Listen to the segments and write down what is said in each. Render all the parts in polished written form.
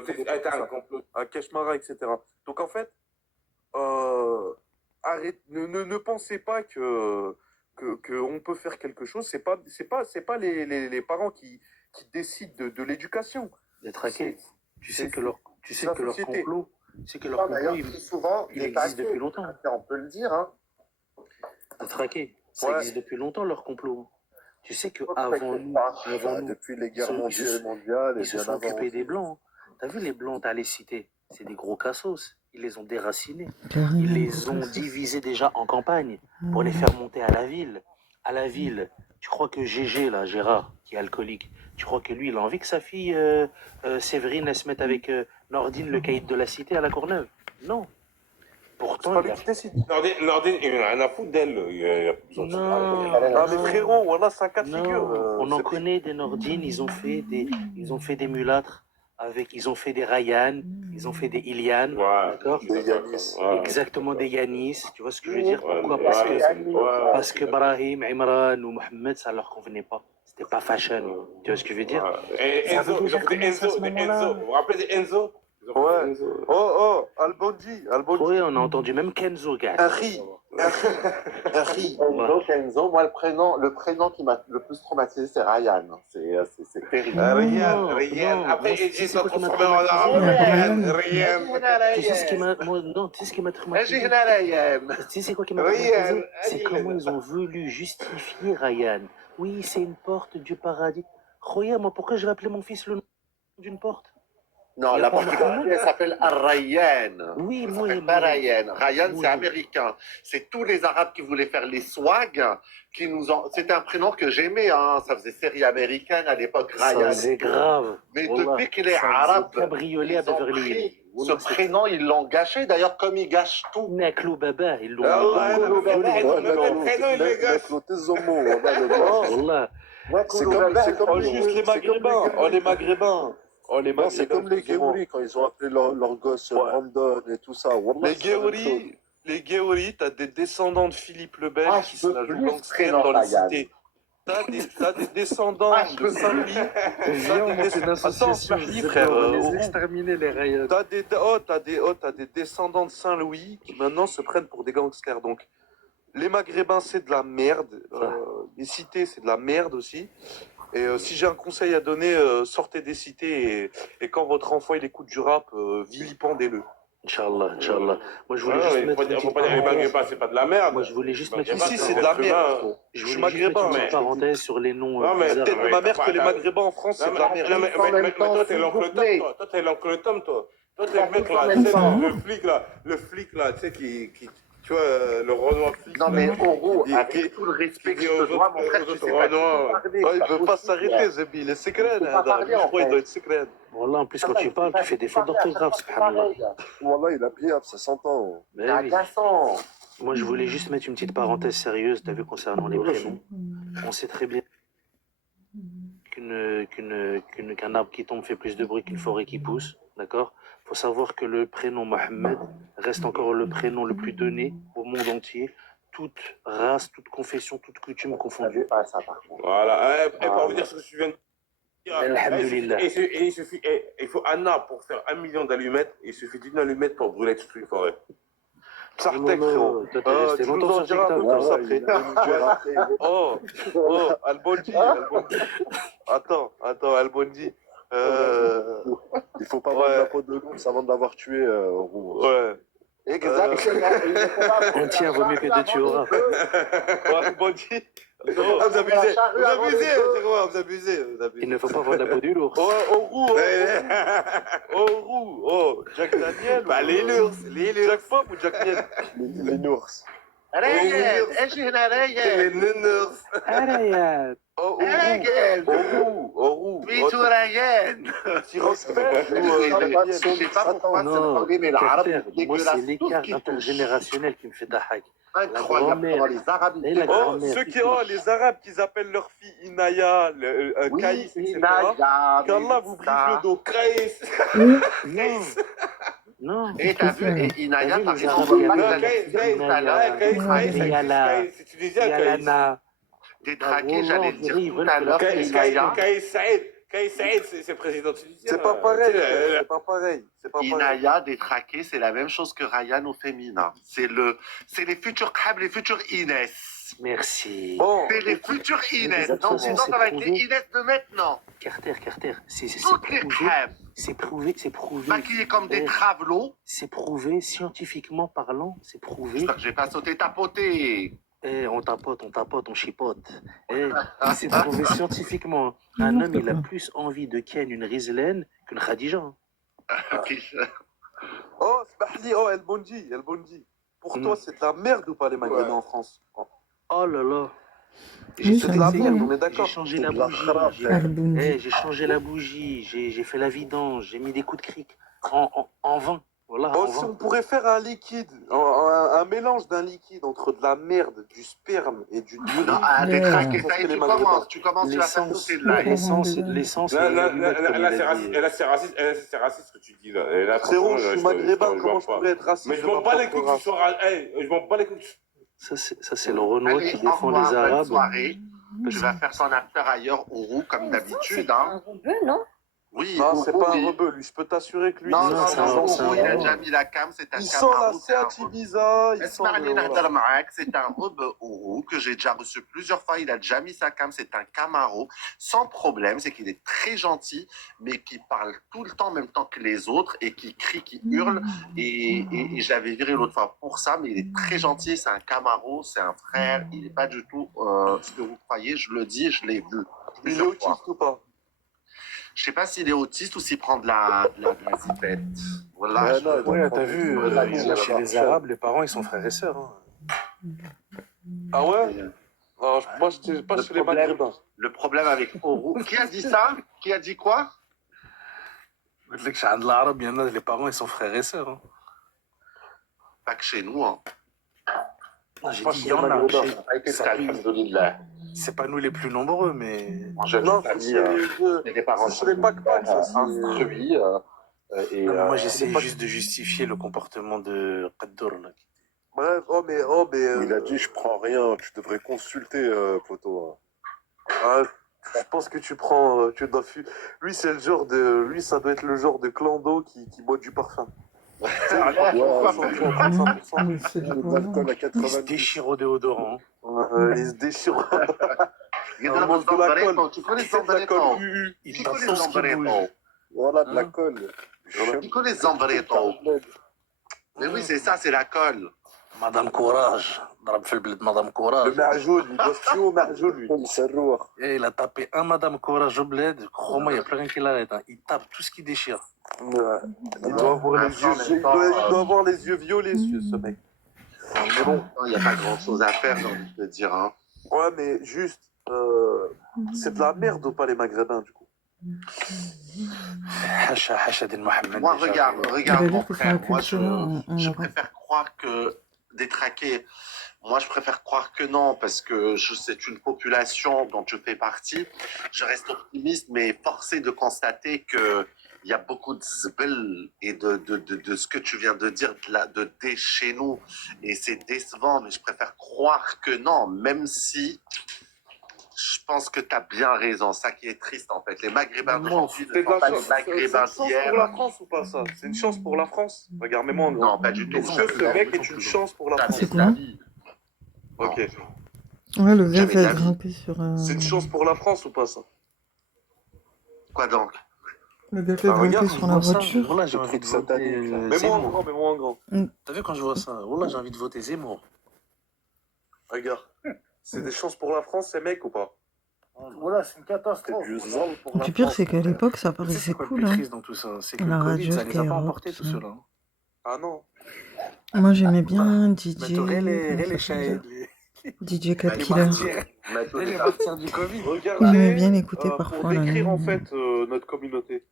complot. C'est un complot. Un Keshmara, etc. Donc en fait, ne pensez pas que on peut faire quelque chose. C'est pas les parents qui décident de l'éducation. Les traqués. Tu sais que leur société. complot, Souvent, il existe depuis longtemps. On peut le dire. Hein. Les traqués, ça existe depuis longtemps leur complot. Tu sais que avant nous, depuis les guerres mondiales, ils se sont occupés des blancs. T'as vu les blancs, t'as les cités, c'est des gros cassos. Ils les ont déracinés. Ils les ont divisés déjà en campagne pour les faire monter à la ville. À la ville, tu crois que Gégé, là, Gérard, qui est alcoolique, tu crois que lui, il a envie que sa fille Séverine, elle se mette avec Nordine, le caïd de la cité à la Courneuve? Non. Pourtant, Nordine, il en a rien à foutre d'elle. Non, mais frérot, voilà, c'est un cas de figure. On en connaît des Nordines, ils ont fait des mulâtres, ils ont fait des Ryan, ils ont fait des Ilian, d'accord? Des Yanis. Exactement, des Yanis, tu vois ce que je veux dire? Pourquoi? Parce que Brahim, Imran ou Mohamed, ça leur convenait pas. C'était pas fashion, tu vois ce que je veux dire? Et Enzo, ils ont fait des Enzo. Vous vous rappelez des Enzo? Ouais. Oh, Albondji. Oui, on a entendu même Kenzo, gars. Kenzo, moi, le prénom qui m'a le plus traumatisé, c'est Ryan. C'est terrible. Ryan. Après, ils sont transformés en arabe. Ryan. Tu sais ce qui m'a traumatisé? Tu sais c'est quoi qui m'a traumatisé? C'est comment ils ont voulu justifier Ryan. Oui, c'est une porte du paradis. Khoya, moi, pourquoi je vais appeler mon fils le nom d'une porte? Non, la porte du paradis, elle s'appelle Ryan. Oui, moi. Pas Ryan. Ryan, c'est américain. C'est tous les Arabes qui voulaient faire les swags qui nous ont. C'était un prénom que j'aimais, hein. Ça faisait série américaine à l'époque, Ryan. C'est grave. Mais depuis qu'il est arabe, cabriolet à Beverly Hills. Ce prénom, ils l'ont gâché. D'ailleurs, comme ils gâchent tout. Naklou Baba, ils l'ont. Le prénom, ils le gâchent. C'est comme juste les Maghrébins. C'est comme les Géouris quand ils ont appelé leur gosse Brandon et tout ça. Les Géouris, t'as des descendants de Philippe le Bel qui se la jouent gangster dans les cités. T'as des descendants de Saint-Louis. Attends, frère. Exterminer les rayons. T'as des descendants de Saint-Louis qui maintenant se prennent pour des gangsters. Donc, les Maghrébins, c'est de la merde. Les cités, c'est de la merde aussi. Et si j'ai un conseil à donner, sortez des cités et quand votre enfant il écoute du rap, vilipendez-le. Inch'Allah. Moi, je voulais juste mettre une Faut pas dire les Maghrébins, c'est pas de la merde. Moi, je voulais juste mettre Si, c'est de la merde. Je suis maghrébin. Une parenthèse sur les noms. Peut-être ma mère que les Maghrébins en France, c'est de la merde. Mais toi, t'es l'oncle Tom, toi. Toi, t'es l'oncle Tom, toi. Toi, t'es le mec là, le flic là, tu sais, qui tu vois, le Renoir flic. Non, mais Oro, avec tout le respect que je te dois, mon frère, tu sais pas parler. Il veut pas s'arrêter, Zébi, il est secret. Je crois qu'il doit être secret. Voilà, en plus, quand tu parles, tu fais des fautes d'orthographe, subhanallah. Voilà, il a bien, ça s'entend. C'est agaçant. Moi, je voulais juste mettre une petite parenthèse sérieuse, t'as vu, concernant les prénoms. On sait très bien qu'un arbre qui tombe fait plus de bruit qu'une forêt qui pousse, d'accord? Il faut savoir que le prénom Mohamed reste encore le prénom le plus donné au monde entier, toute race, toute confession, toute coutume confondue. Voilà, et pour vous dire ce que tu viens de dire, Alhamdulillah. Et il faut Anna pour faire 1 million d'allumettes, il suffit d'une allumette pour brûler toute une forêt. Sartek, frérot. Tu nous en diras un peu plus après. Oh, Albondji. Attends, Albondji. Il faut pas vendre la peau de l'ours avant de l'avoir tué, Roux. Ouais. Exactement. Un tien vaut mieux que deux tu auras. Albondji. Vous abusez. Il ne faut pas vendre la peau du lourd. Oh, Jack Daniel. Bah, les lours. Jack Pop ou Jack Niel? Les nours. ريان ايش هنا ريان النرس ريان بيتو ريان moi c'est l'écart intergénérationnel qui me fait dahak. Incroyable. Les Arabes qui appellent leur fille Inaya, Kaïs, etc. Qu'Allah vous brise le dos. Kaïs. Non. Et t'as vu, et Inaya, par exemple, c'est tunisien, Kaïs. Détraqué, j'allais dire tout à l'heure, Kaïs Saïd. Kais Saïd, c'est le président tunisien. C'est pas pareil, Tu sais, c'est pas pareil. C'est pas pareil. Inaya détraqué, c'est la même chose que Ryan au féminin. C'est les futurs Khab, les futurs Inès. Merci. Bon, C'est les futurs Inès. de toute Non, façon, sinon c'est ça va être les prouvé. Inès de maintenant. Carter, c'est Toutes les prouvé. Khab, C'est prouvé. maquillées comme des Eh, travelots. C'est prouvé, scientifiquement parlant, c'est prouvé. J'espère que je vais pas sauter ta potée. Eh, on tapote, on chipote. Eh, c'est prouvé scientifiquement. Un homme, il a plus envie de ken une Rizlen qu'une Khadija. Hein. Ok. oh, Sbahli, oh, El Bondi. Pour toi, c'est de la merde ou pas les Maghrébins en France? Oh là là. Oui, C'est de la c'est merde, bien. on est J'ai d'accord. changé C'est la de la bougie. khara, J'ai Al-Bondi. j'ai changé la bougie. J'ai fait la vidange. J'ai mis des coups de cric en vin. Voilà, Oh, en si vin. on pourrait faire un liquide, un mélange d'un liquide entre de la merde, du sperme et du riz. Non, à Yeah. détraquer, Parce ça que y est, les tu Maghrébins. commences, tu vas faire L'essence, sauter de l'ail. l'essence, Là, et là, l'allumette, là, comme là, il c'est a raciste, dit. là, c'est raciste ce que tu dis là. Et là, Frérot, franchement, je suis te maghrébin, vois comment je pas. pourrais être raciste Mais je de m'en ma bats les propre couilles que tu race? sois. Hey, je m'en bats les couilles. Ça, c'est le Renoir Allez, qui au défend revoir, les bonne Arabes. soirée. Tu vas faire ton after ailleurs au roux, comme d'habitude. Hein. Un rebeu, non? Oui, Non, au c'est roux, pas un oui. rebeu, lui. Je peux t'assurer que lui, Non, Non, non, c'est non, un- au c'est un roux, il a rebeu. déjà mis la cam, c'est un il sent la Camaro, c'est un Seat rebeu. Ibiza, il sent Esma'ni le... Nahdar voilà. Ma'ak, c'est un rebeu au roux que j'ai déjà reçu plusieurs fois. Il a déjà mis sa cam, c'est un Camaro. Sans problème, c'est qu'il est très gentil, mais qui parle tout le temps en même temps que les autres et qui crie, qui hurle. Et j'avais viré l'autre fois pour ça, mais il est très gentil. C'est un Camaro, c'est un frère. Il n'est pas du tout ce que vous croyez. Je le dis, je l'ai vu Il est plusieurs fois. autiste ou pas? Je sais pas s'il est autiste ou s'il prend de la zipette. Voilà. Ouais, t'as vu, Voilà, chez les Arabes, les parents, ils sont frères et sœurs. Hein. Ah ouais? Non, moi, je sais pas Le chez les problème- Maghrébins. Le problème avec Oro. Qui a dit ça? Qui a dit quoi? Je dis que chez l'Arabe, il y en a, les parents, ils sont frères et sœurs. Hein. Pas que chez nous. Hein. J'ai Pas dit, il chez y en les a. Maghrébins. chez- Ça a été Ça- ça, alhamdoulilah. C'est pas nous les plus nombreux, mais. En jeune Non, c'est famille, chez des parents c'est chez les Pac-Pac, ça. c'est- instruits. Et, Non, mais moi, euh, j'essaie pas- juste de justifier le comportement de Qaddour. Là. Bref, Il a dit je prends rien, tu devrais consulter, poto. je pense que tu prends, tu dois lui c'est le genre de, lui ça doit être le genre de clando qui boit du parfum. pourquoi Ouais, faire ouais. 100%. Mais c'est Il y a de quoi? l'alcool à Il se 90. déchire au déodorant. Il se déchire. Il On mange de la colle. Tu connais C'est de la colle Zambareto? UU. Il Qui tape connaît tout ce qui bouge. Zambareto? Voilà, de la Hein? colle. Qui connaît Zambareto? Mais oui, c'est ça, c'est la colle. Madame Courage. Drap fait le bled, Madame Le Courage. marjoul, il bosse plus au marjoul, lui. Comme Sarrour. Et il a tapé un Madame Courage au bled. Crois-moi, il n'y a plus rien qui l'arrête. Hein. Il tape tout ce qui déchire. Ouais. Il doit avoir les yeux, il doit avoir les yeux violets, ce mec. Mais bon, il n'y a pas grand chose à faire, j'ai envie de te dire. Hein. Ouais, mais juste, c'est de la merde ou pas les Maghrébins, du coup? Hacha Din Mohamed. Moi, déjà. regarde, veut mon dire que c'est frère. un Moi, culture en je Europe. préfère croire que détraquer. Moi, je préfère croire que non, parce que c'est une population dont je fais partie. Je reste optimiste, mais forcé de constater que il y a beaucoup de zbel et de ce que tu viens de dire de chez nous. Et c'est décevant, mais je préfère croire que non, même si je pense que tu as bien raison. Ça qui est triste, en fait. Les Maghrébins d'aujourd'hui ne C'est de sont la pas les chance. Maghrébins C'est une chance d'hier. pour la France ou pas ça? C'est une chance pour la France? Regarde, mets-moi en Non, grand. pas du tout. Est-ce que ce mec est une chance pour la France? C'est la quoi vie. Ok. Ouais, le gars Jamais va de la vie. grimper sur un. C'est une chance pour la France ou pas ça? Quoi donc? Le gars va Bah, grimper regarde, sur la voiture. Voilà, j'ai Le envie truc de voter satanique, là. Mets-moi en Zemmour. grand, mets-moi en grand. T'as vu quand je vois ça? Voilà, j'ai envie de voter Zemmour. Regarde. C'est des chances pour la France, ces mecs ou pas? Voilà, c'est une C'est catastrophe. du zan pour Le la pire, France. c'est qu'à l'époque, ça Tu sais, paraissait c'est quoi le cool. plus Hein. triste dans tout ça? C'est que La le radio, Covid, ça les a pas Skyrock, emportés tout tout ça. seuls. Hein. Ah non. Moi, j'aimais bien Mais DJ. t'aurais les comment ça Shahid, s'appelle DJ les Cat Killer. martyrs, les martyrs du Covid. Regardez, J'aimais bien l'écouter pour parfois. Là, décrire en là. fait notre communauté.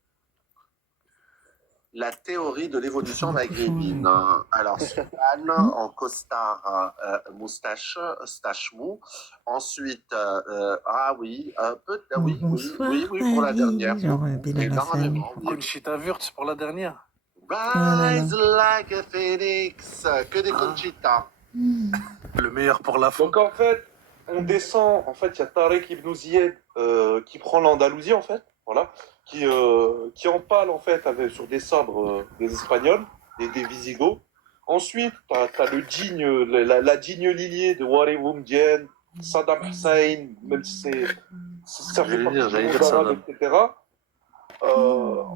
La théorie de l'évolution maghrébine. Alors, Suzanne en costard moustache, stache mou. Ensuite, ah oui, oui, Bonsoir, pour la dernière. Paris. Genre Bilal Hassan. Énormément, oui. Conchita Wurst pour la dernière. Rise like a phoenix. Que des Conchita. Le meilleur pour la fin. Donc en fait, on descend. En fait, il y a Tarek Ibn Ziyad qui prend l'Andalousie en fait. voilà, qui empale en fait sur des sabres des Espagnols, des Visigoths. Ensuite, t'as le digne, la digne lignée de Wari Boumedienne, Saddam Hussein, même si ça fait partie J'allais du dire monde ça. arabe, etc.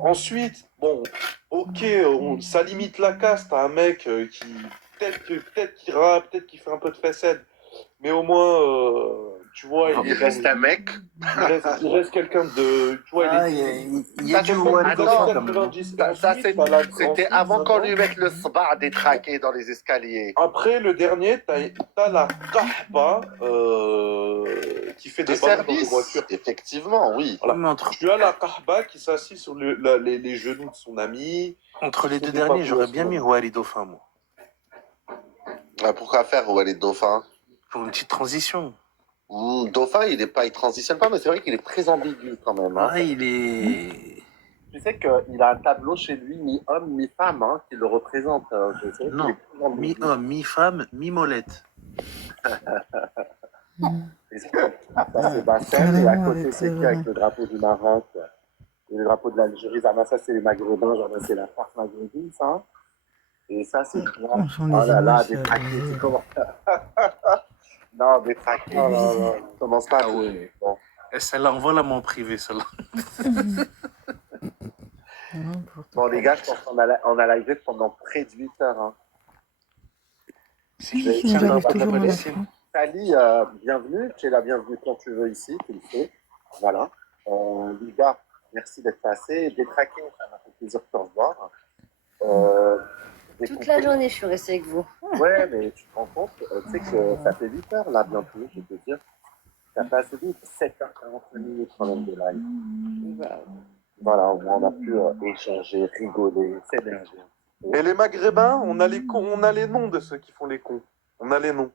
Ensuite, bon, ok, ça limite la caste à un mec qui peut-être qu'il rappe, peut-être qu'il fait un peu de façade, mais au moins, tu vois, Il reste un mec. il reste quelqu'un de, tu vois, Ah, il est il y a Ça, du c'est- Wari Attends, Dofa quand même. C'était avant qu'on lui mette le sba détraqué dans les escaliers. Après, le dernier, t'as la Kahba qui fait De des ballons dans les service, voitures. effectivement, oui. Voilà. Mais entre, Tu as la Kahba qui s'assit sur les genoux de son ami. entre les Sur deux des derniers, papous j'aurais à bien son mis ami. Wari Dofa, moi. Pourquoi faire où elle est dauphin? Pour une petite transition. Dauphin, il transitionne pas, mais c'est vrai qu'il est très ambigu quand même. Hein. Ah, il est... Tu sais qu'il a un tableau chez lui, mi-homme, mi-femme, hein, qui le représente. Je sais qu'il Non, est très ambigu. mi-homme, mi-femme, mi-molette. Et ça, c'est Bassem, et à Carrément, côté, avec c'est qui avec le drapeau du Maroc et le drapeau de l'Algérie? Ça, c'est les Maghrébins, genre, c'est la farce maghrébine, ça. Et ça, c'est moi. Franchement, Oh les là là, images, détraqué, tu commences. Non, détraqué. Oh là là. Commence pas. Ah ouais. Bon. Et celle-là, envoie-la en privé, celle-là. Bon, les gars, je pense qu'on a live pendant près de 8 heures. Hein. Si, Si, tiens, on arrive dans toujours la à la Palestine. fin. Sally, bienvenue. Tu es la bienvenue quand tu veux ici, tu le sais. Voilà. Les gars, merci d'être passés. Détraqué, ça m'a fait plaisir de te revoir. Toute la journée, je suis restée avec vous. Ouais, mais tu te rends compte, tu sais que ça fait 8 heures là, bientôt, je peux te dire. Ça passe vite, 7h45 minutes quand même de live. Voilà, au moins on a pu échanger, rigoler, s'énerver. Et les Maghrébins, on a les noms de ceux qui font les cons. On a les noms.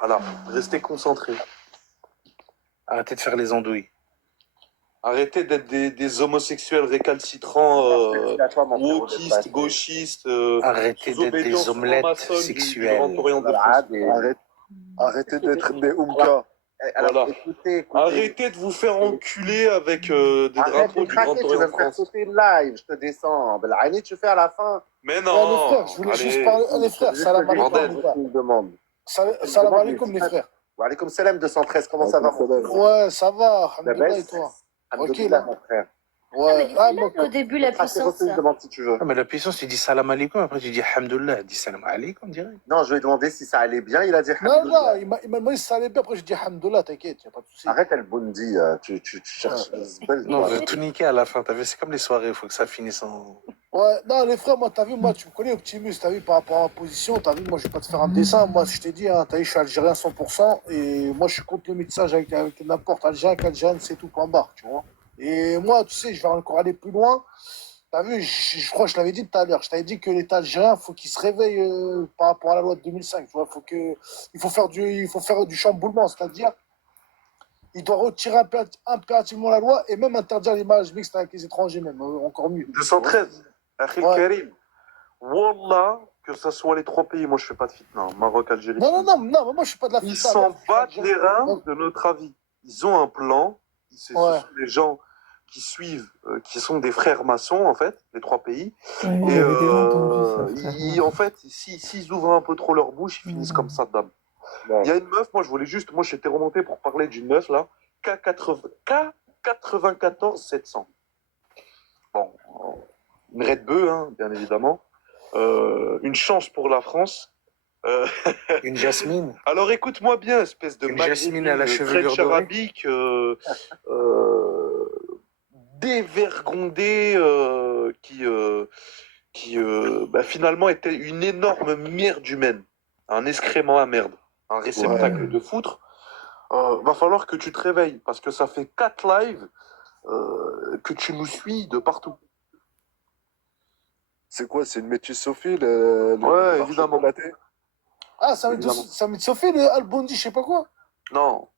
Voilà, restez concentrés. Arrêtez de faire les andouilles. Arrêtez d'être des homosexuels récalcitrants, Merci à toi, mon frère, d'être wokistes, passé. gauchistes, Arrêtez sous d'être des obédience omelettes franc-maçonne du sexuelles. Grand Orient de Voilà, France. Arrêtez d'être des Oumka. Alors, Voilà. écoutez, Arrêtez de vous faire enculer avec des arrête drapeaux de du Grand craquer, tu Orient vas de me faire France. sauter le live, je te descends. Ben, la tu fais à la fin. Mais Ouais, les non, frères, je voulais juste allez. parler. Les frères, salam alaikum, Bordel. les gars. Une demande. Salam alaikum, les frères. Wa alaikum salam 213, comment ça va, mon frère? Ouais, ça va, La alhamdoulilah, et baisse. toi? Alhamdulillah, là. mon frère. Ah, mais Ouais, il ah, était là, au début, la puissance. Refais une demande si tu veux. Ah, mais la puissance, tu dis salam alaikum, après tu dis hamdoullah. Dis salam alaikum direct. Non, je lui ai demandé si ça allait bien, il a dit non, alhamdoulilah. il m'a demandé si ça allait bien, après j'ai dit alhamdoulilah, t'inquiète, y a pas de souci. Arrête, El Bondi, tu cherches des belles Non, toi. je vais tout niquer à la fin. T'as vu, c'est comme les soirées, il faut que ça finisse en. Ouais, non, les frères, moi, t'as vu, moi, tu me connais, Optimus, t'as vu, par rapport à ma position, t'as vu, moi, je vais pas te faire un dessin. Moi, je t'ai dit, hein, t'as vu, je suis algérien 100%, et moi, je suis contre le mixage avec n'importe algérien qu'algérien, c'est tout, point barre, tu vois. Et moi, tu sais, je vais encore aller plus loin. T'as vu, je crois que je l'avais dit tout à l'heure, je t'avais dit que l'État algérien, faut qu'il se réveille par rapport à la loi de 2005, tu vois, il faut faire du chamboulement, c'est-à-dire, il doit retirer impérativement la loi et même interdire les mariages mixtes avec les étrangers, même, encore mieux. 213. Akhil Ouais. Karim. Wallah, que ce soit les trois pays, moi je fais pas de fitna. Maroc, Algérie. Non, moi je suis pas de la Ils fitna, s'en moi, battent je- les reins de notre avis. Ils ont un plan. Ce Ouais. sont des gens qui suivent, qui sont des frères maçons, en fait, les trois pays. Ouais, Et j'avais déjà entendu ça, frère. en fait, s'ils ouvrent un peu trop leur bouche, ils finissent comme Saddam. Il y a une meuf, moi j'étais remonté pour parler d'une meuf là, K94 700. Bon, une Red Bull, hein, bien évidemment. Une chance pour la France. Une jasmine. Alors écoute-moi bien, espèce de Une jasmine à la maghrébine, chevelure French dorée. arabique, dévergondée, qui finalement était une énorme merde humaine, un excrément à merde, un réceptacle de foutre. Va falloir que tu te réveilles parce que ça fait 4 lives que tu nous suis de partout. C'est quoi? C'est une métisse Sophie, Ouais, évidemment. Ah, ça met Sophie, le Al-Bondi, je sais pas quoi. Non,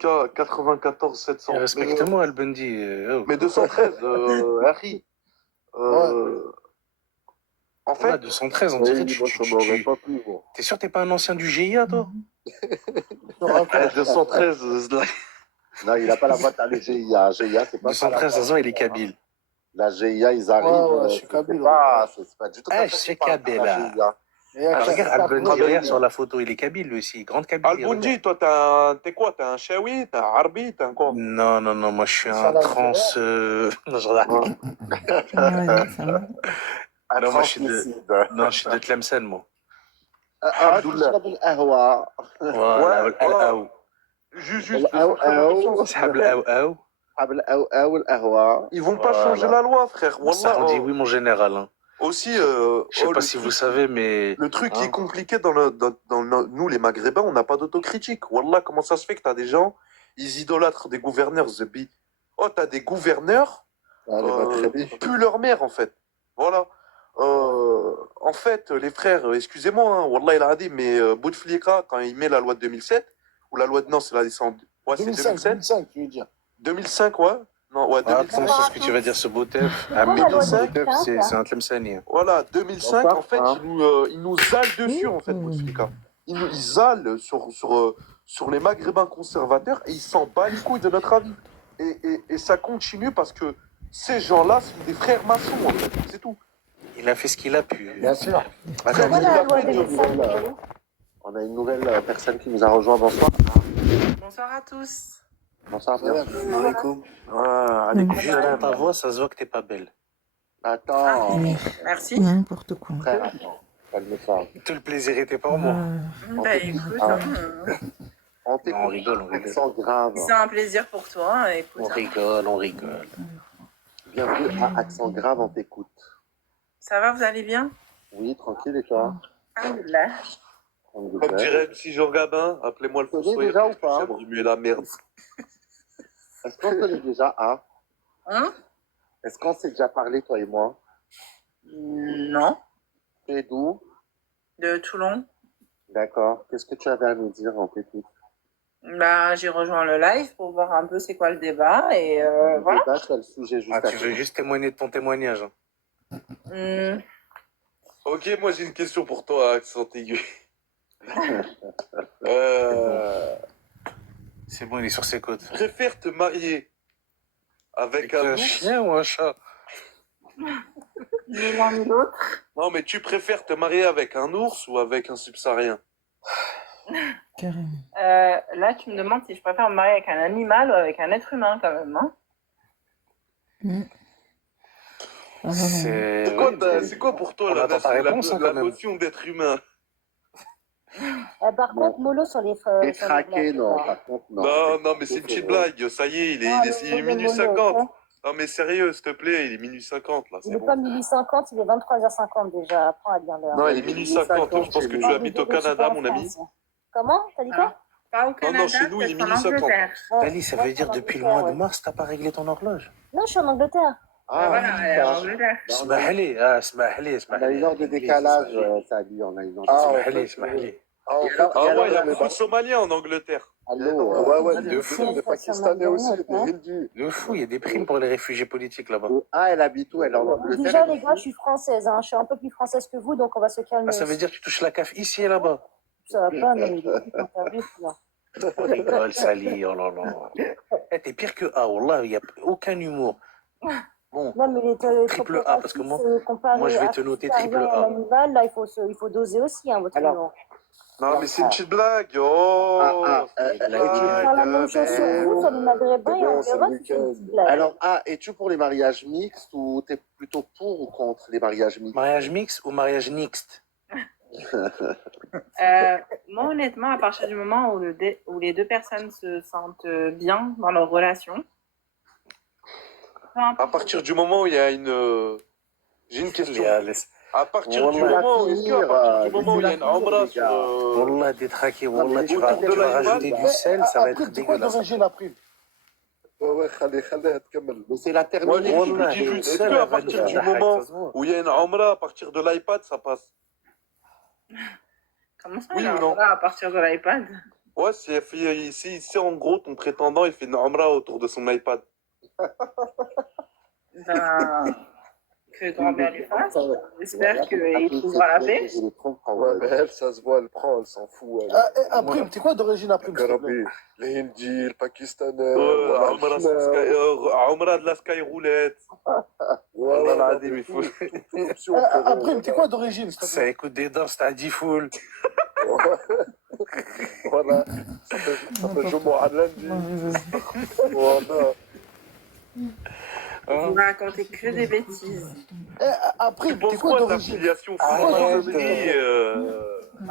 K94 700. Respecte-moi, Al-Bundi. Mais 213, Harry. En fait, Ouais, 213, on dirait T'es sûr que t'es pas un ancien du GIA, toi? 213, Non, il n'a pas la voix de la GIA. GIA, c'est pas ça. 213 ans, il est kabyle. La GIA, ils arrivent. Ouais, je suis kabyle, C'est pas du tout Ah, ça. je suis qui parle, kabyle, la là. GIA. Et avec la- Regarde Al-Bundy, Ah, regarde ben, sur la photo, il est kabyle lui aussi, grande kabyle. Al-Bundy, toi, t'es quoi? T'es un Shawi? T'es un Arbi? T'es un quoi? Non, non, non, moi je suis Ça un va, trans. Non, je regarde. Ouais, ça va. Non, moi je suis de. Translucide. Non, je suis de Tlemcen, moi. Abdullah. تشرب القهوة. Voilà, Ouais, Al-Aou. Juste, الأو أو. Sahab Al-Aou. حاب الأو أو القهوة. ils vont pas Voilà. changer la loi, frère. Ça Wallah, on dit oui, mon général. Hein. Aussi, Je sais pas le si truc- vous savez, mais. Le truc qui Hein. est compliqué nous, les Maghrébins, on n'a pas d'autocritique. Wallah, comment ça se fait que t'as des gens, ils idolâtrent des gouverneurs, Zebi. Oh, t'as des gouverneurs, Allez, va très bien. plus leur mère, en fait. Voilà. En fait, les frères, excusez-moi, hein, Wallah, il a dit, mais Bouteflika, quand il met la loi de 2007, ou la loi de, non, c'est la descente. Ouais, c'est 2005, 2007. 2005, tu veux dire. 2005, ouais. Non, ouais, Ah, 2005. attention à ce que tu vas dire, ce Botef. Ah, quoi mais la loi de Botef, 2005, c'est un Tlemceni. Voilà, 2005, Enfin, en fait, hein. ils nous allent dessus, en fait, Bouteflika. Ils allent sur les Maghrébins conservateurs et ils s'en battent les couilles de notre avis. Et ça continue parce que ces gens-là sont des frères maçons, en fait. C'est tout. Il a fait ce qu'il a pu. Bien sûr. C'est quoi la loi 2005 On a une nouvelle personne qui nous a rejoint. Bonsoir. Bonsoir à tous. Bonsoir, bien sûr. Ah, Juste dans ta voix, ça se voit que t'es pas belle. Attends, Merci. N'importe quoi. frère, attends. Calme-toi. Tout le plaisir était pour moi. Bah écoute, Ah. On Non, t'écoute. on rigole, on rigole. Accent grave. c'est un plaisir pour toi. Écoute, On rigole, on rigole. Bienvenue à Accent grave, on t'écoute. ça va, vous allez bien? Oui, tranquille, et toi? Alhamdoulilah. Comme dirait MC Jean Gabin, appelez-moi le Tu connais fossoyeur. déjà ou pas? J'aime remuer la merde. Est-ce qu'on connaît déjà A? Hein? Est-ce qu'on s'est déjà parlé, toi et moi? Non. Tu es d'où? De Toulon. D'accord. Qu'est-ce que tu avais à nous dire, on t'écoute? Bah, j'ai rejoint le live pour voir un peu c'est quoi le débat et voilà. Débat sur le sujet juste Ah, à tu veux juste témoigner de ton témoignage. Hein. Hmm, Ok, moi j'ai une question pour toi, accent aigu. Euh, C'est bon, il est sur ses côtes. tu préfères te marier avec T'es un un ours? chien ou un chat? ni l'un ni l'autre. Non, mais tu préfères te marier avec un ours ou avec un subsaharien? Carrément. Là, tu me demandes si je préfère me marier avec un animal ou avec un être humain quand même. Hein? Ah, C'est quoi, c'est quoi pour toi On la, attend ta réponse, hein, la quand même. notion d'être humain? Par contre, Molo sur les sur les Détraqué, blagues, non, là. par contre, non. Non, non, mais c'est une petite blague. Ça y est, il Ah, est le minuit Molo, 50. ok. Non, mais sérieux, s'il te plaît, il est minuit 50 là, Il c'est n'est bon. pas 1850, il est 23h50 déjà. Apprends à dire l'heure. Non, il est minuit 50. Je pense que tu Ah, habites au désolé, je suis Canada, pas en mon ami. France. Comment? T'as dit quoi? Pas au Non, Canada, non, chez nous, il est c'est en minuit 50. Angleterre. Dali, ça Ouais, veut dire en depuis le Angleterre, mois de ouais. mars, t'as pas réglé ton horloge. Non, je suis en Angleterre. Ah, voilà, elle est en Angleterre. Smahli, ah, smahli, On a une heure de décalage, ça dit, on a une heure de Ah, décalage. Smahli. Ah, en fait, Ah ouais, il y a alors, beaucoup de Somaliens en Angleterre. allô, Ouais, ouais, De des fou. des Pakistanais aussi, des Hindus. De fou, il y a des primes pour les réfugiés politiques là-bas. Ah, elle habite où? Elle est en Angleterre? Déjà, elle les gars, je suis française. Hein. Je suis un peu plus française que vous, donc on va se calmer. Ah, ça veut dire que tu touches la CAF ici et là-bas. Ça va pas, mais il est quand t'arrives, là. On rigole, Sali, oh là là. Eh, t'es pire que A, Wallah, il n'y a aucun humour. Bon, Non, mais triple A, parce que moi je vais te noter triple A. Animal, là, il faut doser aussi, hein, votre Alors, humour. Non, mais c'est une petite blague. Oh, c'est une Et tu peux faire la même chose sur vous, sur les Maghrébins, et on verra si c'est une petite blague. alors, es-tu pour les mariages mixtes ou t'es plutôt pour ou contre les mariages mixtes? Mariage mix ou mariage mixte? Moi, honnêtement, à partir du moment où les deux personnes se sentent bien dans leur relation, peu À importe- partir du moment où il y a une. J'ai une question. À partir du Wallah. moment où, est-ce qu'à partir du moment où il y a une omra sur. Wallah, détraqué, Wallah, tu mais vas, autour de tu vas l'iPad, rajouter du sel, ça va être Après, t'es quoi dégueulasse. d'origine après? Ouais, ouais, خليها تكمل. Mais c'est la Moi, terminée. je me dis juste, est-ce qu'à partir du moment où il y a une omra, à partir de l'iPad, ça passe? Comment ça, Oui là, ou non? voilà, à partir de l'iPad? Ouais, si en gros ton prétendant il fait une omra autour de son iPad. Ben, que grand bien lui fasse. J'espère Voilà. qu'il trouvera la paix. Ouais, mais elle, ça se voit, elle prend, elle s'en fout. Elle. Après, t'es quoi d'origine après, s'il te plaît? Karabi, les Hindis, le Pakistanais, Amra de la Sky Roulette. voilà, Là, il faut. toute option, Après, t'es quoi d'origine, s'il te Ça plaît? écoute des danses, t'as dit full. Voilà, ça fait Jomo à lundi. Voilà. Vous racontez que des bêtises. Après, Tu t'es penses quoi quoi de la d'origine? filiation Arrête, franc-maçonnerie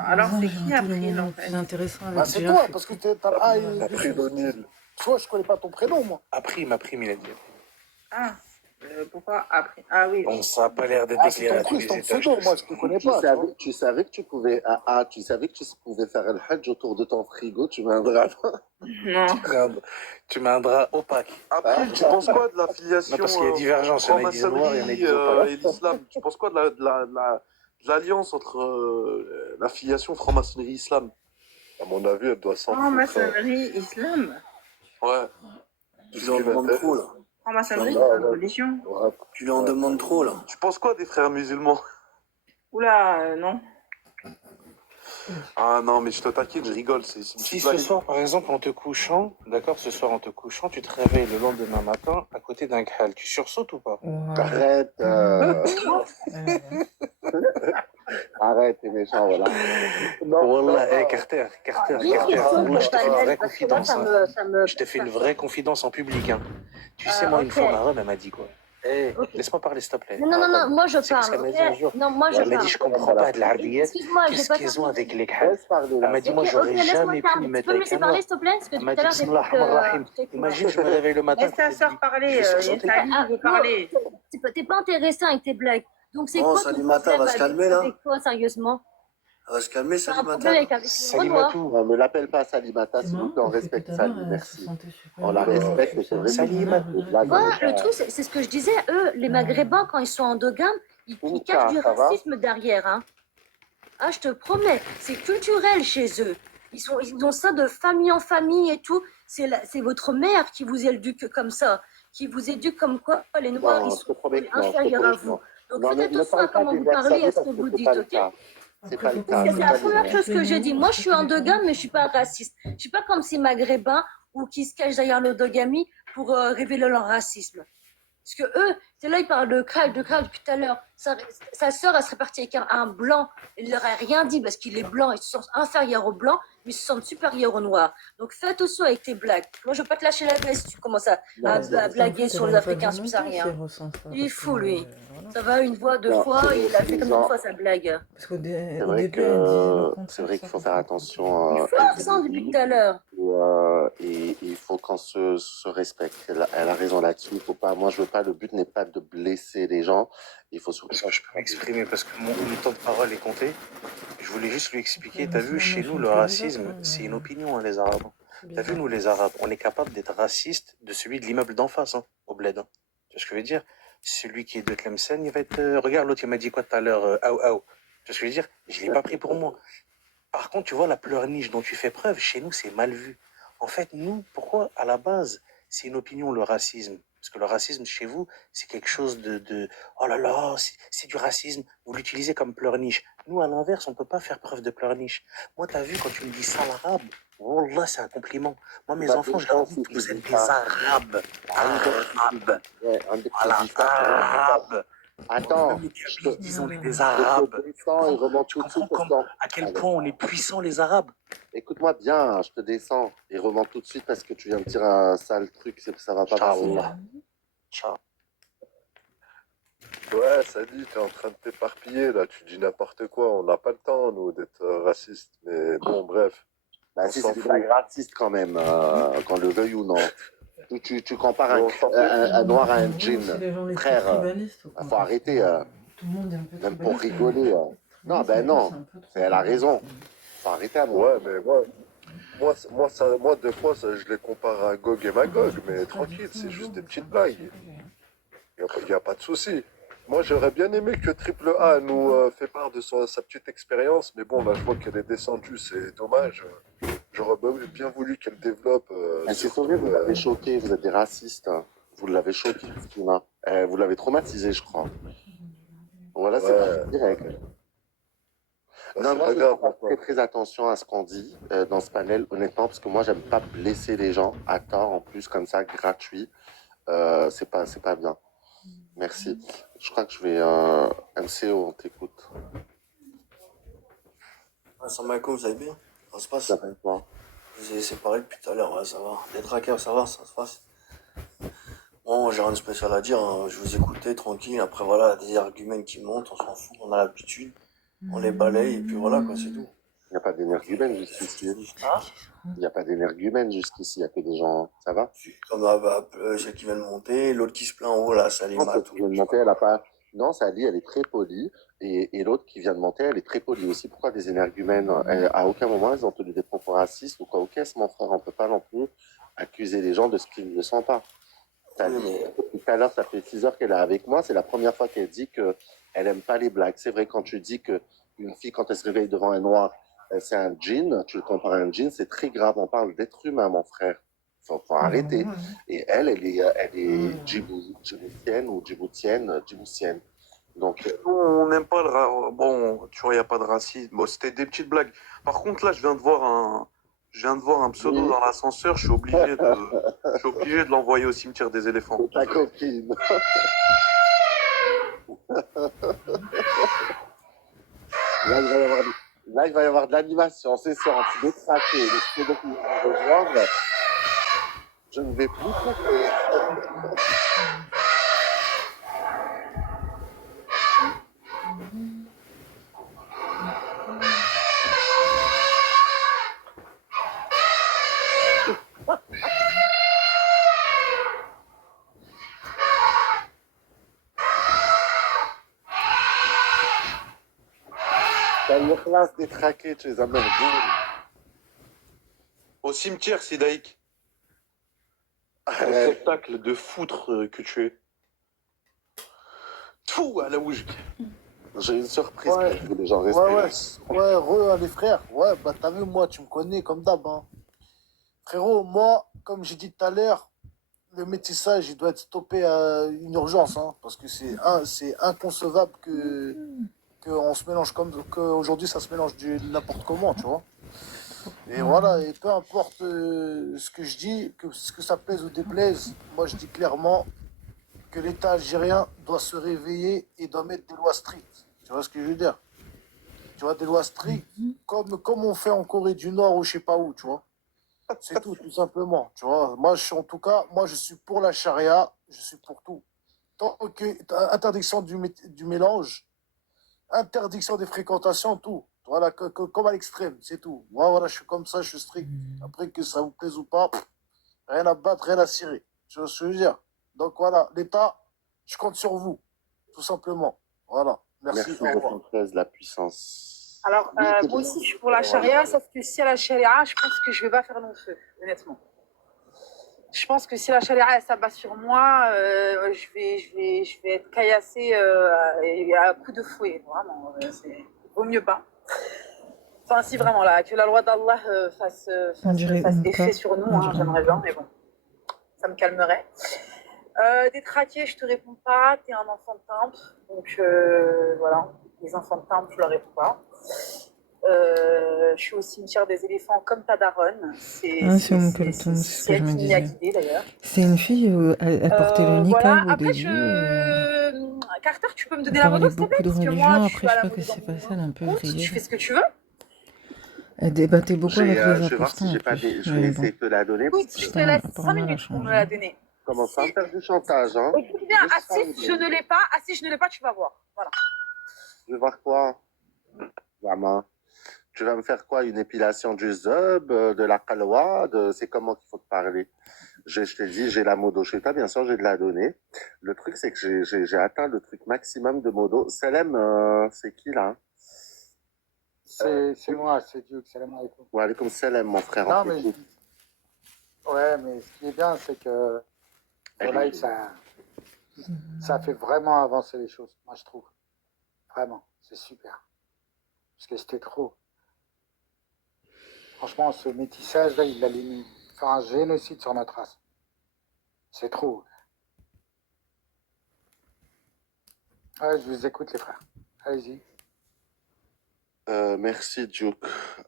Alors, c'est qui a Tous les pris moments en plus fait? intéressants Bah, avec c'est Jeff. toi, parce que t'as le A et Après l'Onil. tu vois, je connais pas ton prénom, moi. Après, il m'a pris, il a dit. Ah, pourquoi après? Ah oui. Bon, ça a pas l'air d'être Ah, c'est éclairé ton à tous truc, les ton étages. pseudo, moi, je te connais pas. Tu vois. Tu savais que tu pouvais, tu savais que tu pouvais faire le hajj autour de ton frigo, tu viendras. Non. Tu mets un drap opaque. Après, tu penses quoi de la Non, filiation parce qu'il y a divergence. Il y en a qui disent noir, il y en a qui disent opaque. et l'islam? Tu penses quoi de l'alliance entre la filiation franc-maçonnerie-islam? À mon avis, elle doit s'en foutre. Franc-maçonnerie, islam. Ouais. Tu lui en demandes trop, là. Franc-maçonnerie, Non, c'est une non. religion. Ouais. Tu lui en demandes trop, là. Tu penses quoi des frères musulmans? Oula, non. Ah non, mais je te taquine, je rigole. C'est une Si petite ce blague. soir, par exemple, en te couchant, d'accord, ce soir en te couchant, tu te réveilles le lendemain matin à côté d'un khal, tu sursautes ou pas? Ouais. Arrête, arrête, t'es méchant, voilà. Wallah, Carter, Dis une question Wallah, je te fais une vraie parce que là, confidence. Je te fais une vraie confidence en public. Hein. Tu sais, moi, une ok. fois, ma robe, elle m'a dit quoi? Ok. Laisse-moi parler, s'il te plaît. Non, non, non, moi je C'est ce parle. qu'elle m'a dit ok un jour. Non, moi je Elle m'a parle. dit, je comprends pas de l'arabiette. Excuse-moi, j'ai Qu'est-ce pas qu'ils ont terminé. avec les khals? Laisse parler, Elle là. m'a dit, moi, Ok, j'aurais laisse-moi jamais pu parler. me Tu mettre peux me avec laisser un parler, noir. s'il te plaît? Parce que Elle tout m'a à dit, l'heure, j'ai Bismillah cru ar-Rahman ar-Rahim. que j'étais Imagine, je me réveille le matin. Laisse ta soeur parler, Je vais sauter. Yesali veut parler. T'es pas intéressant avec tes blagues. Donc c'est Bon, quoi ton Salimata, problème va se calmer, là. avec toi, sérieusement? Elle va se calmer, T'as un Salimata. problème avec les Renois. Salimatou. Non, ne l'appelle pas Salimata, C'est s'il vous marrant plaît, on parce que respecte tout à Sali, l'heure, elle se merci. sentait super. On la respecte, mais c'est vrai. Salima. Ouais, le truc, c'est ce que je disais, eux, les Maghrébins, quand ils sont endogames, ils cachent du ça va racisme derrière. Hein. Ah, je te promets, c'est culturel chez eux. Ils ont ça de famille en famille et tout. C'est votre mère qui vous éduque comme ça, qui vous éduque comme quoi les Noirs, Non, ils je te sont promets que non, je te inférieurs promets à que non. vous. Donc Non, faites ne attention à parle pas comment des vous parlez, à Versailles ce que parce vous que c'est dites, pas le ok? cas. C'est pas le cas. C'est la pas première le- chose que j'ai dit. Moi, je suis endogame, mais je suis pas raciste. Je suis pas comme ces Maghrébins ou qui se cachent derrière l'endogamie pour révéler leur racisme. Parce que eux, c'est là, ils parlent de Kral depuis tout à l'heure. Sa sœur, elle serait partie avec un blanc. Il leur a rien dit parce qu'il est blanc. Ils se sentent inférieurs aux blancs, mais ils se sentent supérieurs aux noirs. Donc fais attention avec tes blagues. Moi, je veux pas te lâcher la veste si tu commences à blaguer sur les Africains subsahariens. Il est fou, lui. Ça va une fois, deux Non, fois, c'est- il a fait c'est comme genre- une fois sa blague. Parce qu'au C'est au vrai début, elle disait le que contraire. c'est vrai qu'il faut faire attention Il force, hein, depuis tout à l'heure. et il faut qu'on se respecte. Elle a raison là-dessus. Faut pas. Moi, je veux pas. Le but n'est pas de blesser les gens. Il faut surtout. Est-ce que je peux m'exprimer parce que mon temps de parole est compté? Je voulais juste lui expliquer, t'as vu, chez nous, le racisme, c'est une opinion, hein, les Arabes. T'as vu, nous, les Arabes, on est capable d'être raciste de celui de l'immeuble d'en face, hein, au bled. Hein. Tu vois ce que je veux dire? Celui qui est de Tlemcen, il va être... regarde, l'autre, il m'a dit quoi tout à l'heure? Tu vois ce que je veux dire? Je l'ai pas pris pour moi. Par contre, tu vois, la pleurniche dont tu fais preuve, chez nous, c'est mal vu. En fait, nous, pourquoi, à la base, c'est une opinion, le racisme? Parce que le racisme, chez vous, c'est quelque chose de oh là là, c'est du racisme. Vous l'utilisez comme pleurniche. Nous, à l'inverse, on peut pas faire preuve de pleurniche. Moi, t'as vu, quand tu me dis ça, l'arabe, wallah, c'est un compliment. Moi, mes enfants, je leur dis, vous êtes des arabes. Arabes. Ouais, un des Voilà, petits histoires, arabes. Attends, Même les Kabyles, disons les je arabes. te descends, il remonte Tu tout de comprends suite. parce que- à quel Allez. point on est puissants, les arabes? Écoute-moi bien, je te descends. Il remonte tout de suite parce que tu viens de dire un sale truc, c'est que ça va pas passer. Inch'Allah. Ciao. Ouais, ça dit, t'es en train de t'éparpiller là, tu dis n'importe quoi. On n'a pas le temps, nous, d'être racistes. Mais bon, bref. Bah On si, s'en c'est fout. pas raciste quand même, qu'on le veuille ou non. Tu compares On s'en fout. un noir à un jean. Frère, faut arrêter, Tout le monde est un peu même pour tribaliste, rigoler. Non, ben non. c'est un peu trop Elle a raison. Faut arrêter à moi. Ouais, mais moi, des fois, je les compare à Gog et Magog, mais tranquille, c'est juste des petites blagues. Il n'y a pas de souci. Moi, j'aurais bien aimé que Triple A nous fait part de sa petite expérience, mais bon, là, je vois qu'elle est descendue, c'est dommage. J'aurais bien voulu qu'elle développe. Elle s'est sauvée, vous l'avez choqué, vous êtes des racistes. Hein. Vous l'avez choqué, Christina. Vous l'avez traumatisé, je crois. Voilà, c'est Ouais. pas direct. Bah, Non, c'est moi, pas je grave fais maintenant. très attention à ce qu'on dit dans ce panel, honnêtement, parce que moi, j'aime pas blesser les gens à tort, en plus, comme ça, gratuit. C'est pas bien. Merci. Je crois que je vais... MCO, on t'écoute. Assalamu alaikum, vous allez bien? Ça se passe? Ça va, toi? C'est pareil depuis tout à l'heure, ouais, ça va. Les trackers, ça va, ça se passe. Bon, j'ai rien de spécial à dire, hein. Je vous écoutais tranquille. Après, voilà, des arguments qui montent, on s'en fout, on a l'habitude. On les balaye et puis voilà, quoi, c'est tout. Il n'y a pas d'énergumène jusqu'ici. Hein? Il n'y a pas d'énergumène jusqu'ici, il n'y a que des gens... Ça va? Comme celle qui vient de monter, l'autre qui se plaint en haut, là, ça les Non, mate. celle qui vient de monter, elle a pas... Non, Sally, elle est très polie. Et l'autre qui vient de monter, elle est très polie aussi. Pourquoi des énergumènes? À aucun moment, elles ont tenu des propos racistes ou quoi. Ok, c'est mon frère, on ne peut pas non plus accuser les gens de ce qu'ils ne sont pas. Sally, tout à l'heure, ça fait 6 heures qu'elle est avec moi. C'est la première fois qu'elle dit qu'elle n'aime pas les blagues. C'est vrai, quand tu dis qu'une fille, quand elle se réveille devant un noir, c'est un djinn, tu le compares à un djinn, c'est très grave. On parle d'être humain, mon frère. Faut arrêter. Et elle est djiboutienne ou djiboutienne. Donc, On n'aime pas bon, tu vois, il n'y a pas de racisme. Bon, c'était des petites blagues. Par contre, là, je viens de voir un pseudo Oui. dans l'ascenseur. Je suis obligé de l'envoyer au cimetière des éléphants. ta copine. Là, il va y avoir de l'animation, c'est sûr, un petit détraqué, le pseudo qui va me rejoindre. Je ne vais plus couper. T'as une classe détraquée, tu les amènes Au cimetière, Sidaïk. Un Ouais. spectacle de foutre que tu es. Fou à la ouge. J'ai une surprise Ouais. pour vous, les gens. Ouais, les frères. Ouais, bah t'as vu, moi, tu me connais comme d'hab. Hein. Frérot, moi, comme j'ai dit tout à l'heure, le métissage, il doit être stoppé à une urgence. Hein, parce que c'est inconcevable que on se mélange qu'aujourd'hui, ça se mélange n'importe comment, tu vois. Et voilà, et peu importe ce que je dis, ce que ça plaise ou déplaise, moi, je dis clairement que l'État algérien doit se réveiller et doit mettre des lois strictes. Tu vois ce que je veux dire? Tu vois, des lois strictes, comme on fait en Corée du Nord ou je sais pas où, tu vois. C'est tout simplement. Tu vois, en tout cas, moi, je suis pour la charia, je suis pour tout. Tant que interdiction du mélange, interdiction des fréquentations, tout. Voilà, comme à l'extrême, c'est tout. Moi, voilà, je suis comme ça, je suis strict. Après, que ça vous plaise ou pas, rien à battre, rien à cirer. Tu vois ce que je veux dire? Donc voilà, l'État, je compte sur vous, tout simplement. Voilà, merci. Merci au revoir. 73, la puissance. Alors, moi aussi, je suis pour la charia, sauf que si à la charia, je pense que je vais pas faire long feu, honnêtement. Je pense que si la charia, elle s'abat sur moi, je vais être caillassée à coups de fouet. Vraiment, vaut mieux pas. Enfin, si vraiment, là, que la loi d'Allah fasse effet sur nous, hein, j'aimerais bien, mais bon, ça me calmerait. Des traqués, je te réponds pas, t'es un enfant de timbre, donc voilà, les enfants de timbre, je leur réponds pas. Je suis au cimetière des éléphants comme ta daronne. C'est ce que je me disais. guidée d'ailleurs. C'est une fille, elle portait le niqab Voilà. au Après, début. Carter, tu peux me donner Elle la parlait moto, s'il te plaît? beaucoup de Parce que religion. moi, je Après, suis je à sais la pas mode qu'est-ce qui s'est passé, elle a un peu compte, vrillé. tu fais ce que tu veux. Elle débattait beaucoup avec les Je vais voir si importants. j'ai pas en plus. des... Je vais Mais essayer de te la donner. Écoute, je te laisse 5 apparemment, elle a minutes pour me changé. la donner. Commence pas à me faire du chantage, hein. Écoute bien, Juste ça, assis, je ne l'ai pas. Assis, je ne l'ai pas, tu vas voir. Voilà. Je vais voir quoi? Maman. Tu vas me faire quoi? Une épilation du zub, de la kalwa, c'est comment qu'il faut te parler? Je t'ai dit, j'ai la modo chez toi, bien sûr, j'ai de la donner. Le truc, c'est que j'ai atteint le truc maximum de modo. Salem, c'est qui là? C'est moi, c'est Duke, salam alaikum. Wa alaikum salam, mon frère. Non, mais, ouais, mais ce qui est bien, c'est que le live, ça fait vraiment avancer les choses, moi je trouve. Vraiment, c'est super. Parce que c'était trop. Franchement, ce métissage-là, il allait nous faire un génocide sur notre race. C'est trop. Ouais, je vous écoute, les frères. Allez-y. Merci, Duke.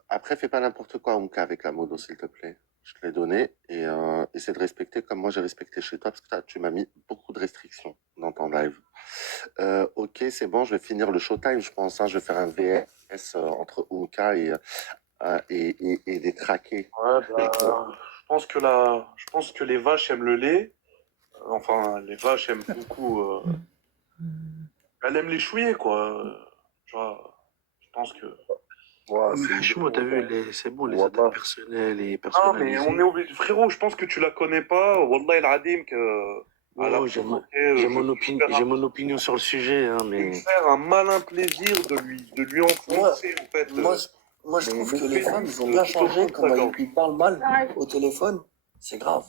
Après, fais pas n'importe quoi, Oumka, avec la modo, s'il te plaît. Je te l'ai donné et essaie de respecter comme moi j'ai respecté chez toi parce que tu m'as mis beaucoup de restrictions dans ton live. Ok, c'est bon, je vais finir le showtime, je pense. Hein, je vais faire un VS entre Oumka et des traqués. Ouais, je pense que les vaches aiment le lait. Enfin, les vaches aiment beaucoup. Elles aiment les chouiller, quoi. Tu vois, je pense que. Ouais, Franchement, t'as vu, c'est bon, les Ouais, attaques personnelles et Ah, mais personnalisées. on est obligé. Frérot, je pense que tu la connais pas. Wallah el Adim que. Elle a Oh, j'ai provoqué, mon opinion sur le sujet, hein, je vais me mais faire un malin plaisir de lui enfoncer, en fait. Moi, je trouve que les femmes, ils ont pénis bien tout au changé. bout de Comment sa gorge. ils parlent mal au téléphone, c'est grave.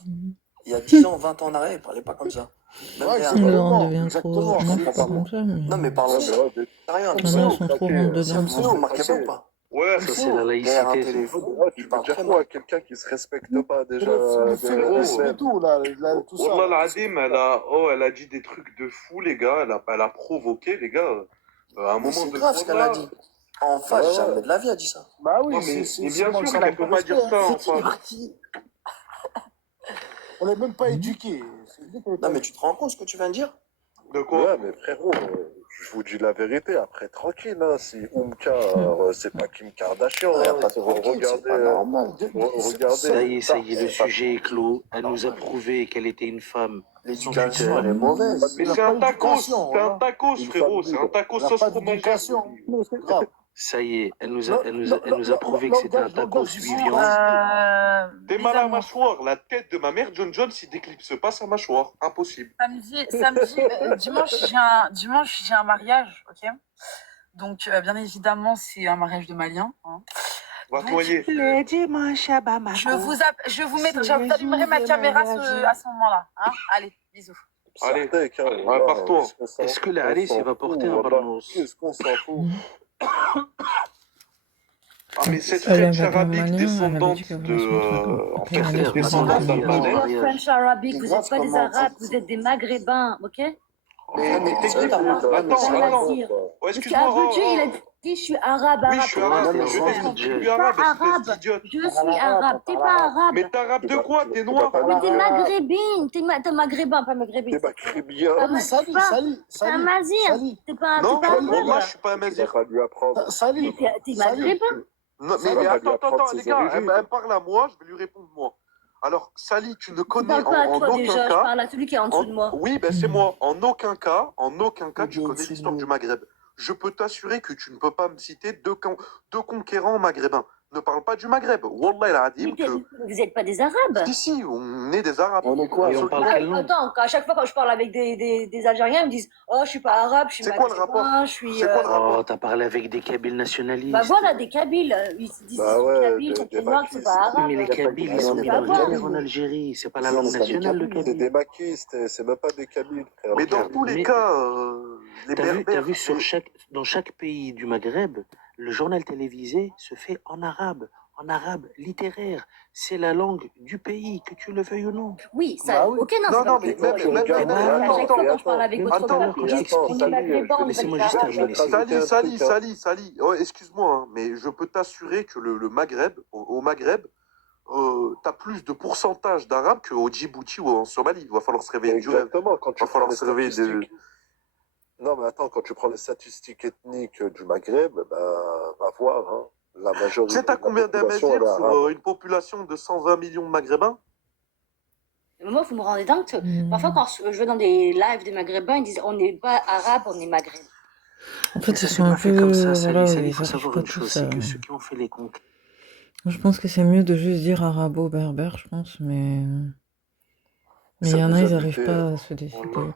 Il y a 10 ans, 20 ans en arrière, ils parlaient pas comme ça. Même Ouais, rien. Mais on exactement. devient trop. Exactement. Moi, je comprends suis pas pas, comme ça. Mais... Non, mais parlons Ouais, ça. mais Rien. Il y en a, ils sont trop rentre Ça, dedans. vous remarquez pas ou pas? Ouais, ça, c'est la Derrière un laïcité. téléphone, ouais, tu ils veux parlent dire très quoi à mal. quelqu'un qui se respecte pas déjà Le féminisme et même. tout, là, tout ça. Wallah là, l'Adim, elle a dit des trucs de fou, les gars. Elle a provoqué, les gars. À un Mais moment c'est de grave ce qu'elle a Wallah. dit. En face, Ouais, jamais de la vie, a dit ça. Bah oui, Non, mais c'est bien manque sûr ça qu'elle manque peut de pas respect. dire ça en C'est qui, face. qui On n'est même pas éduqués. C'est dit qu'on est pas Non, mais tu te rends compte ce que tu viens de dire? De quoi? Ouais, mais frérot, je vous dis la vérité, après, tranquille, hein, si Oumka, c'est pas Kim Kardashian, Ah y a ouais, pas de tranquille, c'est pas regarder, normal. regardez. Ça y est, le c'est pas- sujet est clos. Elle pas nous a normal. prouvé qu'elle était une femme L'éducation, sans elle est pudeur. mauvaise. Mais Il n'a c'est pas un tacos, d'éducation, c'est un voilà. tacos, Une frérot, femme c'est un libre. tacos Il n'a sauce pas fromagère. d'éducation. C'est grave. Ça y est, elle nous a prouvé que c'était un tacos Langage suiviant. T'es Les mal à amours. mâchoire, la tête de ma mère, John John, s'il déclipse pas sa mâchoire. Impossible. Dimanche, j'ai un mariage, ok? Donc, bien évidemment, c'est un mariage de Maliens. Hein. Va te noyer. Je vous allumerai ma caméra à ce moment-là. Hein. Allez, bisous. Allez, Sartek, hein, ouais, voilà, pars-toi. Est-ce que la Alice, il va porter un balnos? Qu'est-ce qu'on s'en fout? Ah, mais cette Elle French avait arabique malien, elle avait descendante dit qu'elle voulait se montrer comme- en Après, fait, elle allait se mettre Attends, en descendante attends, tenue. attends. d'Albanais. mariage. French Arabic, C'est vous grave n'êtes pas des comment- Arabes, vous êtes des Maghrébins, ok? Mais t'es c'est qui, pas frère? grave. Attends, Rien à attends. dire. Oh, Parce excuse-moi. qu'Abou Djé, il a dit je suis arabe, Oui, arabe. je suis Pour moi, arabe. mais c'est Je on vrai. t'explique, je Dieu. suis T'es pas arabe, espèce arabe. d'idiote. Je suis arabe. T'es pas arabe. Mais t'es arabe de quoi? T'es Tu vas noir? pas Mais t'es dire maghrébine. T'es maghrébin, pas t'es maghrébine. maghrébien. Pas Ah, mais Sali, pas- Sali, T'es un Sali, mazir. Sali. T'es pas Non, arabe. Wallah, je suis pas un Tu vas mazir. pas lui apprendre. Mais Sali, t'es Sali. maghrébin. Non, Ça mais va lui attends, apprendre les ses gars, origines. elle me parle à moi, je vais lui répondre moi. Alors, Sally, tu ne Je connais parle pas à en toi aucun déjà, je cas. parle à celui qui est en dessous de moi. Oui, ben c'est moi. En aucun cas, tu Dieu, connais c'est l'histoire nous. du Maghreb. Je peux t'assurer que tu ne peux pas me citer deux conquérants maghrébins. Ne parle pas du Maghreb. Wallah el Adim Mais que. vous êtes pas des Arabes. Si, on est des Arabes. On est quoi? Et on parle quelle langue? Attends, à chaque fois quand je parle avec des Algériens, ils me disent oh, je suis pas arabe, je suis C'est quoi le rapport? maghrébin, je suis. C'est quoi le rapport? Oh, t'as parlé avec des Kabyles nationalistes. Bah voilà, des Kabyles. Ils se disent Bah qu'ils sont ouais, Kabyles, sont des noirs, que c'est pas maquistes. arabe. Mais les Kabyles, Ah ils non, sont mais pas minoritaires Kabyles. en Algérie. C'est pas la Non, langue c'est pas des nationale, le Kabyles. C'est Kabyle. des maquistes, c'est même pas des kabyles, frère. Mais dans tous les Mais- cas, les T'as vu, Berbères. dans chaque pays du Maghreb, le journal télévisé se fait en arabe littéraire. C'est la langue du pays, que tu le veuilles ou non. Oui, ça. Bah oui. Ok, non, Non, c'est non, pas mais que même- je même- regarde, même- à attends, chaque fois quand je parle avec Même votre tout à l'heure, peuple, quand ils je disent t'explique. on est maghrébins, on est Laissez-moi pas juste arabes. terminer. Sally, excuse-moi, hein, mais je peux t'assurer que le Maghreb, au Maghreb, t'as plus de pourcentage d'Arabes qu'au Djibouti ou en Somalie. Il va falloir se réveiller du rêve. Exactement, quand tu Va prends falloir les se réveiller de. statistiques. Non, mais attends, quand tu prends les statistiques ethniques du Maghreb, va voir, hein, la Tu majorité sais, t'as de la combien population, d'Amazirs elle est sur arabe. une population de 120 millions de Maghrébins? Moi, vous me rendez dingue. Parfois, quand je vais dans des lives des Maghrébins, ils disent on n'est pas arabe, on est maghrébin. En fait, Ça ils s'est sont un pas fait peu. comme ça, Voilà, Sally. Il ils faut arrivent savoir pas une chose, tous c'est à. que ceux qui ont fait les conquêtes. Je pense que c'est mieux de juste dire arabo-berbère, je pense, mais. Mais il Ça y en nous a, a ils n'arrivent buté, pas hein. à se décider. Ok. Donc.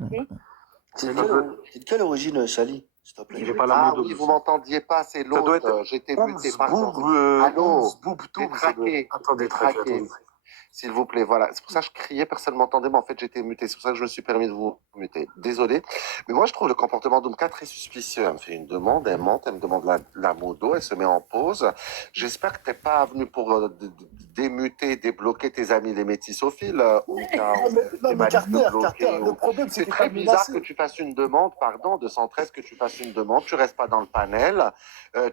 C'est de quelle origine, Sally, s'il te plaît? Il est pas la Ah mode. oui, vous m'entendiez pas, c'est Ça doit l'autre. être J'étais Oums, muté, pardon. Boub, Allô, Oums, Boub, des Toum, ça doit être. traqués, Attendez, des traqués. S'il vous plaît, voilà. C'est pour ça que je criais, personne ne m'entendait, mais en fait, j'étais muté. C'est pour ça que je me suis permis de vous muter. Désolé. Mais moi, je trouve le comportement d'Oumka très suspicieux. Elle me fait une demande, elle monte, elle me demande la modo, elle se met en pause. J'espère que t'es pas venu pour démuter, débloquer tes amis les métissophiles, Oumka. Non, mais Carter, le problème, c'est C'est que très t'as bizarre menacé. que tu fasses une demande, pardon, 213, que tu fasses une demande, tu restes pas dans le panel,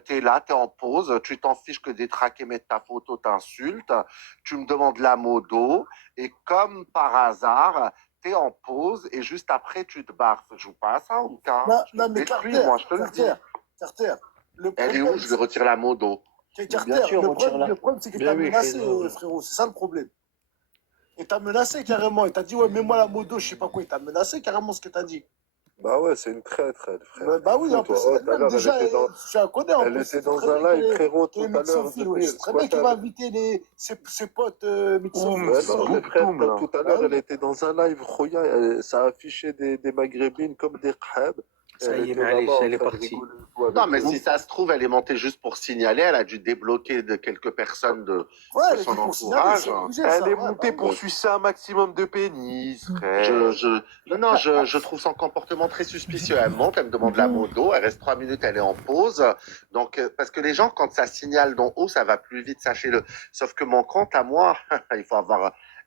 tu es là, tu es en pause, tu t'en fiches que des traqués mettent ta photo, t'insultes, tu me demandes la modo, et comme par hasard, tu es en pause, et juste après, tu te barres. Je joue pas à ça, Oumka. Non, mais Carter, Moi, je te le dis. Carter, le Elle est où? problème, Je lui retire la modo. Carter, le problème, c'est que t'as menacé, frérot, c'est ça le problème. Et t'as menacé carrément, et t'as dit, ouais, mets-moi la modo, je sais pas quoi, et t'as menacé carrément ce que t'as dit. Bah ouais, c'est une traître, elle, frère. Bah oui, en plus, Tout à elle-même, l'heure, déjà, tu la connais en elle plus. était C'est dans très un bien live, frérot, tout qu'elle est à l'heure. mythophile, ouais. C'est très bien qu'il va inviter ses potes mythophiles. Ouais, non, mais frère, là. tout à l'heure, elle était dans un live, Khoya, ça affichait des maghrébines comme des khab. Ça Elle y est, était mais allez, là-bas en elle est train de partie. rigoler et tout avec Non, mais eux. si ça se trouve, elle est montée juste pour signaler. Elle a dû débloquer de quelques personnes de elle son était pour signaler, entourage. c'est obligé, Elle ça. est Ouais, montée bah pour oui. sucer un maximum de pénis, frère. Je trouve son comportement très suspicieux. Elle monte, elle me demande la modo, elle reste 3 minutes, elle est en pause. Donc, parce que les gens, quand ça signale d'en haut, ça va plus vite, sachez-le. Sauf que mon compte à moi,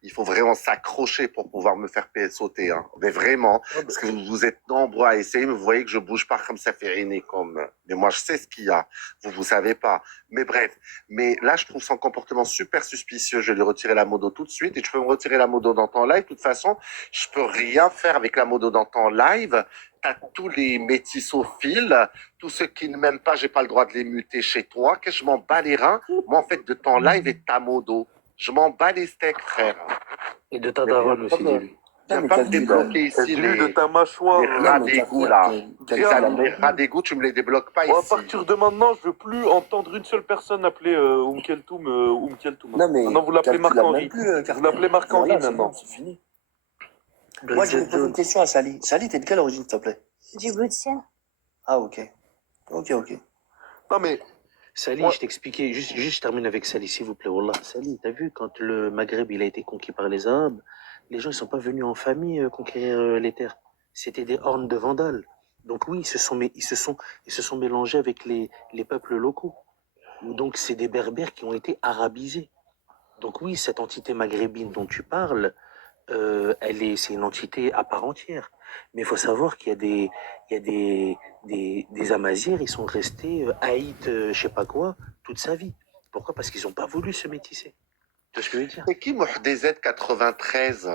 il faut vraiment s'accrocher pour pouvoir me faire sauter. Hein. Mais vraiment, parce que vous êtes nombreux à essayer, mais vous voyez que je bouge pas comme ça fait riner comme. Mais moi, je sais ce qu'il y a. Vous savez pas. Mais bref. Mais là, je trouve son comportement super suspicieux. Je vais lui retirer la modo tout de suite. Et tu peux me retirer la modo dans ton live. De toute façon, je peux rien faire avec la modo dans ton live. T'as tous les métissophiles, tous ceux qui ne m'aiment pas, j'ai pas le droit de les muter chez toi. Qu'est-ce que je m'en bats les reins, moi, en fait, de ton live et de ta modo. Je m'en bats les steaks, frère. Et de ta daronne aussi, dis-lui. Viens pas me débloquer ici Dis-lui de les, ta mâchoire. les rats d'égout, là. Les rats d'égout, tu me les débloques pas À ici. partir de maintenant, je veux plus entendre une seule personne appeler Oumkeltoum Oumkeltoum. Non, mais Maintenant, vous l'appelez calcule Marc-Henri. même plus, Vous l'appelez Marc-Henri Voilà, c'est maintenant. bon, c'est fini. Moi, je vais poser une question à Sally. Sally, t'es de quelle origine, s'il te plaît? Djiboutienne. Ah, ok. Ok. Non, mais Sally, Ouais. je t'expliquais, juste je termine avec Sally, s'il vous plaît. Wallah, Sally, t'as vu, quand le Maghreb il a été conquis par les Arabes, les gens ils sont pas venus en famille conquérir les terres. C'était des hordes de vandales. Donc oui, ils se sont mélangés avec les peuples locaux. Donc c'est des berbères qui ont été arabisés. Donc oui, cette entité maghrébine dont tu parles, c'est une entité à part entière. Mais il faut savoir qu'il y a des Amazirs, ils sont restés haïtes, je sais pas quoi, toute sa vie. Pourquoi? Parce qu'ils n'ont pas voulu se métisser. Tu vois ce que je veux dire? C'est qui MohdZ 93?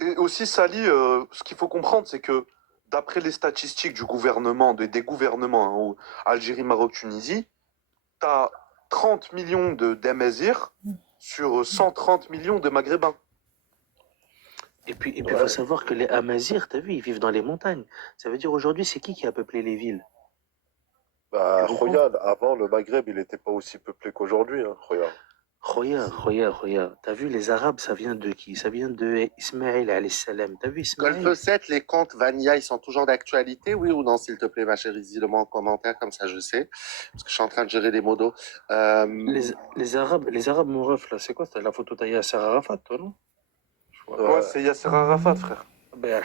Et aussi, Sally, ce qu'il faut comprendre, c'est que d'après les statistiques du gouvernement, des gouvernements, hein, Algérie, Maroc, Tunisie, tu as 30 millions d'Amazirs sur 130 millions de Maghrébins. Et puis, il faut savoir que les Amazirs, t'as vu, ils vivent dans les montagnes. Ça veut dire aujourd'hui, c'est qui a peuplé les villes? Bah, regarde, avant, le Maghreb, il n'était pas aussi peuplé qu'aujourd'hui, hein, regarde. Regarde. T'as vu, les Arabes, ça vient de qui? Ça vient de Ismaël, alayhi salam. T'as vu Ismaël? Golfe 7, les comptes Vania, ils sont toujours d'actualité, oui ou non, s'il te plaît, ma chérie? Dis-le-moi en commentaire, comme ça je sais. Parce que je suis en train de gérer les modos. Les Arabes, mon ref, là, c'est quoi? C'était la photo de Yasser Arafat, toi, non? Ouais, c'est Yasser Arafat, frère. Ben,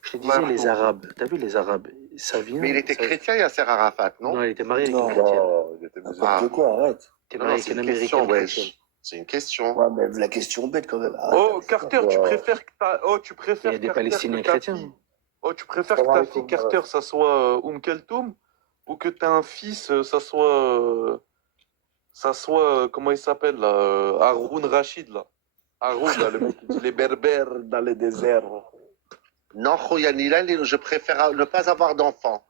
je te disais, les Arabes, t'as vu les Arabes, ça vient... Mais il était chrétien, Yasser Arafat, non? Non, il était marié avec Non. une chrétienne. Non, il était musulman. De quoi, arrête. Il était Non, marié avec c'est une une américaine question, chrétienne. wesh. C'est une question. Ouais, mais la question bête quand même. Arrête. Oh, Carter, tu préfères que Il y a des Carter, Palestiniens que ta chrétiens. fille- Oh, tu préfères que ta fille Carter, ça soit Keltoum, ou que t'as un fils, ça soit, comment il s'appelle là, Haroun Rachid là. Haroun, là, le mec qui dit les berbères dans les déserts. Non, Khoyanila, je préfère ne pas avoir d'enfant.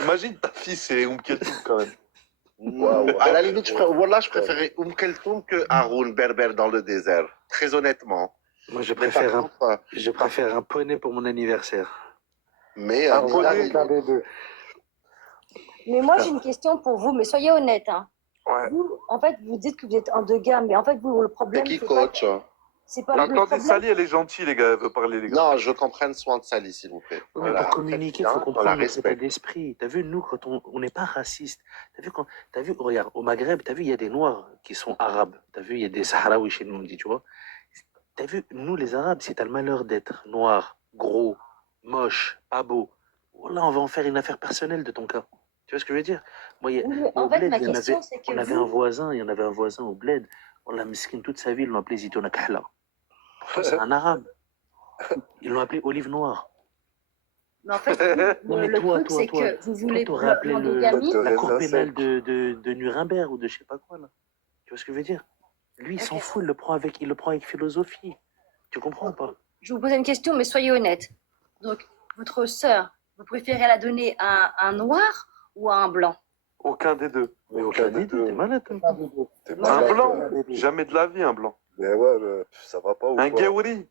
Imagine ta fille, c'est Keltoum quand même. À la limite, je préférais Keltoum que Haroun berbère dans le désert. Très honnêtement. Moi, je Mais par préfère contre, un poney pour mon anniversaire. Mais Un Nila, poney. L'un des deux. Mais moi, j'ai une question pour vous, mais soyez honnête. Hein. Ouais. Vous, en fait, vous dites que vous êtes en deux gammes, mais en fait, vous, le c'est problème, qui c'est pas, coach? c'est pas le Attendez, problème. Sally, elle est gentille, les gars, elle veut parler, les gars. Non, je veux qu'on prenne soin de Sally, s'il vous plaît. Oui, mais Voilà, pour communiquer, il faut faites bien, on la comprendre notre état respecte. d'esprit. T'as vu, nous, quand on n'est pas raciste. T'as vu, regarde, au Maghreb, t'as vu, il y a des Noirs qui sont arabes. T'as vu, il y a des Sahraouis chez nous, on dit, tu vois. T'as vu, nous, les Arabes, si t'as le malheur d'être noir, gros, moche, pas beau, là, on va en faire une affaire personnelle de ton cas. Tu Tu vois ce que je veux dire? Moi, Oui, mais moi, en au fait, bled, ma il y en question, avait, c'est que on avait un vous, voisin, il y en avait un voisin au bled. Wallah, miskin, toute sa vie, ils l'ont appelé Zitouna Kahla. Pourtant, c'est un arabe. Ils l'ont appelé Olive Noire. mais en fait, Ouais, mais le truc, c'est toi, que vous toi, voulez t'aurais appelé l'endogamie. la cour pénale de Nuremberg ou de je sais pas quoi, là. Tu vois ce que je veux dire? Lui, il s'en Ok. fout, il le prend avec philosophie. Tu comprends ou pas? Je vous pose une question, mais soyez honnête. Donc, votre sœur, vous préférez la donner à un noir ou à un blanc? Aucun des deux. Mais aucun des deux, t'es malade, toi. T'es Moi, Un malade. blanc, jamais de la vie, un blanc. Mais ouais, mais ça va pas ou Un quoi? gaouri,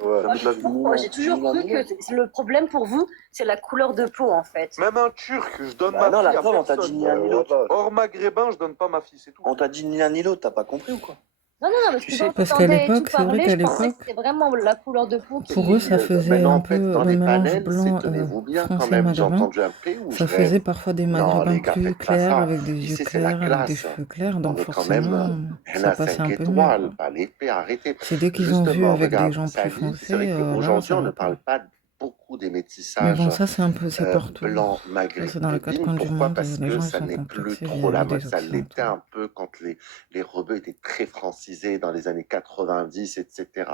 Ouais. jamais de la vie. moi, j'ai toujours cru que le problème pour vous, c'est la couleur de peau, en fait. Même un turc, je donne Bah ma non, la fille à preuve, on t'a dit personne. ni l'un ni l'autre. Hors maghrébin, je donne pas ma fille, c'est tout. On t'a dit ni l'un ni l'autre, t'as pas compris ou quoi? Non, non, non, parce Tu que sais, quand Parce qu'à j'entendais tout l'époque, c'est vrai parler, qu'à je pensais que l'époque, c'était vraiment la couleur de peau qui... pour eux, ça faisait Maintenant, un en fait, peu dans le les mélange panels, blanc, c'est tenez-vous bien quand français, même. J'ai maghrébin. entendu un pays où Ça je rêve. faisait parfois des Non, maghrébins les gars, plus faites pas clairs, ça. avec des yeux Ici, c'est la clairs, avec des classe. cheveux clairs, On donc est quand même forcément, un ça à passait 5 un peu mieux, étoiles, quoi. pas l'épée, arrêtez. C'est dès qu'ils ont vu Justement, avec des regarde, gens plus Sally, c'est vrai foncés, là, qu'aujourd'hui, ça on va ne pas. parle pas beaucoup des Mais métissages bon, ça, c'est un peu, c'est partout. blancs Ça, c'est dans les quatre maghrébins. coins du Pourquoi? monde, Parce les que gens, ils ça sont n'est plus complexés trop la vis-à-vis mode. des Ça l'était Occidentaux. un peu quand les rebeux étaient très francisés dans les années 90, etc.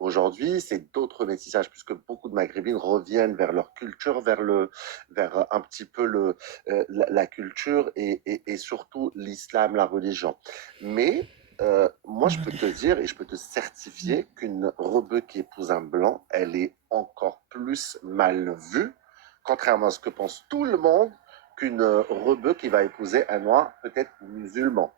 Aujourd'hui, c'est d'autres métissages, puisque beaucoup de maghrébines reviennent vers leur culture, vers un petit peu la culture et surtout l'islam, la religion. Mais moi, je peux te dire et je peux te certifier qu'une rebeu qui épouse un blanc, elle est encore plus mal vue, contrairement à ce que pense tout le monde, qu'une rebeu qui va épouser un noir, peut-être musulman.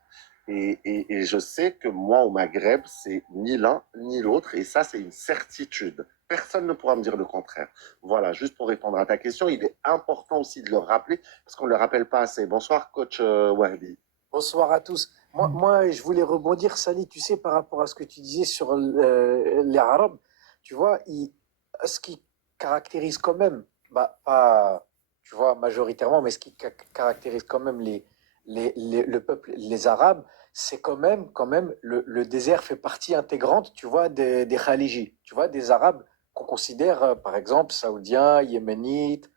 Et je sais que moi, au Maghreb, c'est ni l'un ni l'autre, et ça, c'est une certitude. Personne ne pourra me dire le contraire. Voilà, juste pour répondre à ta question, il est important aussi de le rappeler, parce qu'on ne le rappelle pas assez. Bonsoir, coach Wahbi. Bonsoir à tous. Moi, je voulais rebondir, Sally, tu sais, par rapport à ce que tu disais sur les Arabes. Tu vois, ce qui caractérise quand même, bah, pas, tu vois, majoritairement, mais ce qui caractérise quand même le peuple, les Arabes, c'est quand même le désert fait partie intégrante, tu vois, des Khalijis, tu vois, des Arabes qu'on considère, par exemple, saoudiens, yéménites,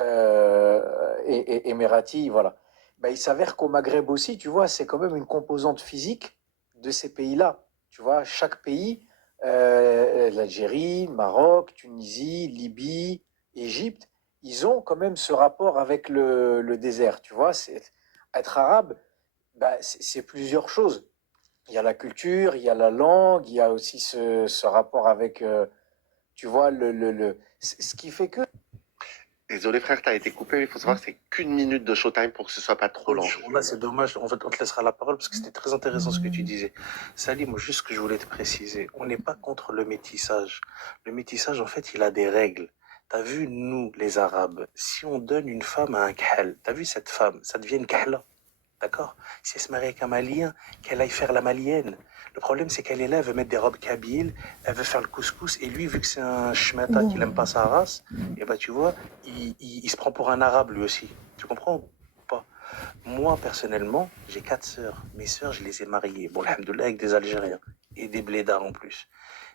et émiratis, voilà. Ben, il s'avère qu'au Maghreb aussi, tu vois, c'est quand même une composante physique de ces pays-là. Tu vois, chaque pays, l'Algérie, Maroc, Tunisie, Libye, Égypte, ils ont quand même ce rapport avec le désert. Tu vois, être arabe, ben, c'est plusieurs choses. Il y a la culture, il y a la langue, il y a aussi ce rapport avec, tu vois, ce qui fait que Désolé frère, t'as été coupé, il faut savoir que c'est qu'une minute de showtime pour que ce soit pas trop long. Là, c'est dommage. En fait, on te laissera la parole parce que c'était très intéressant ce que tu disais. Salim, moi, juste ce que je voulais te préciser, on n'est pas contre le métissage. Le métissage, en fait, il a des règles. T'as vu, nous, les Arabes, si on donne une femme à un khal, t'as vu cette femme, ça devient une khla. D'accord? Si elle se marie avec un malien, qu'elle aille faire la malienne. Le problème, c'est qu'elle est là, elle veut mettre des robes kabyles, elle veut faire le couscous, et lui, vu que c'est un shmata qui n'aime pas sa race, et bah tu vois, il se prend pour un arabe lui aussi. Tu comprends ou pas? Moi, personnellement, j'ai 4 sœurs. Mes sœurs, je les ai mariées. Bon, alhamdoulilah, avec des Algériens. Et des blédards en plus.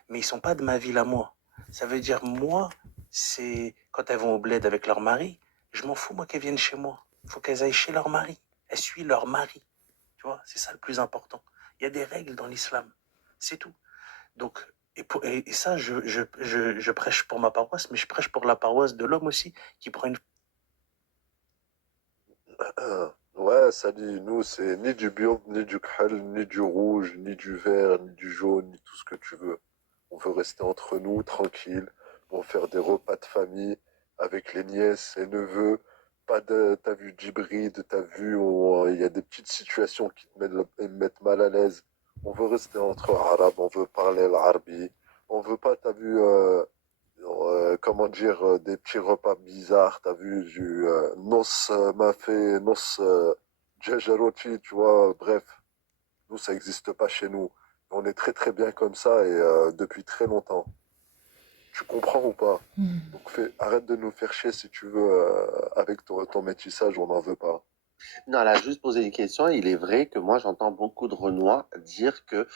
Mais ils sont pas de ma ville à moi. Ça veut dire, moi, c'est quand elles vont au bled avec leur mari, je m'en fous, moi, qu'elles viennent chez moi. Il faut qu'elles aillent chez leur mari. Elles suivent leur mari. Tu vois, c'est ça le plus important. Il y a des règles dans l'islam. C'est tout. Donc, et ça, je prêche pour ma paroisse, mais je prêche pour la paroisse de l'homme aussi, qui prend une... Ouais, ça dit, nous, c'est ni du bio, ni du khal, ni du rouge, ni du vert, ni du jaune, ni tout ce que tu veux. On veut rester entre nous, tranquille. On veut faire des repas de famille avec les nièces et neveux. Pas de, t'as vu d'hybride, t'as vu, il y a des petites situations qui me mettent mal à l'aise. On veut rester entre arabes, on veut parler l'arabi. On veut pas, t'as vu, comment dire, des petits repas bizarres. T'as vu du nos mafé, nos djajaroti, tu vois. Bref, nous, ça n'existe pas chez nous. On est très très bien comme ça et depuis très longtemps. Tu comprends ou pas? Donc arrête de nous faire chier si tu veux avec ton métissage, on n'en veut pas. Non, elle a juste posé une question. Il est vrai que moi, j'entends beaucoup de Renois dire que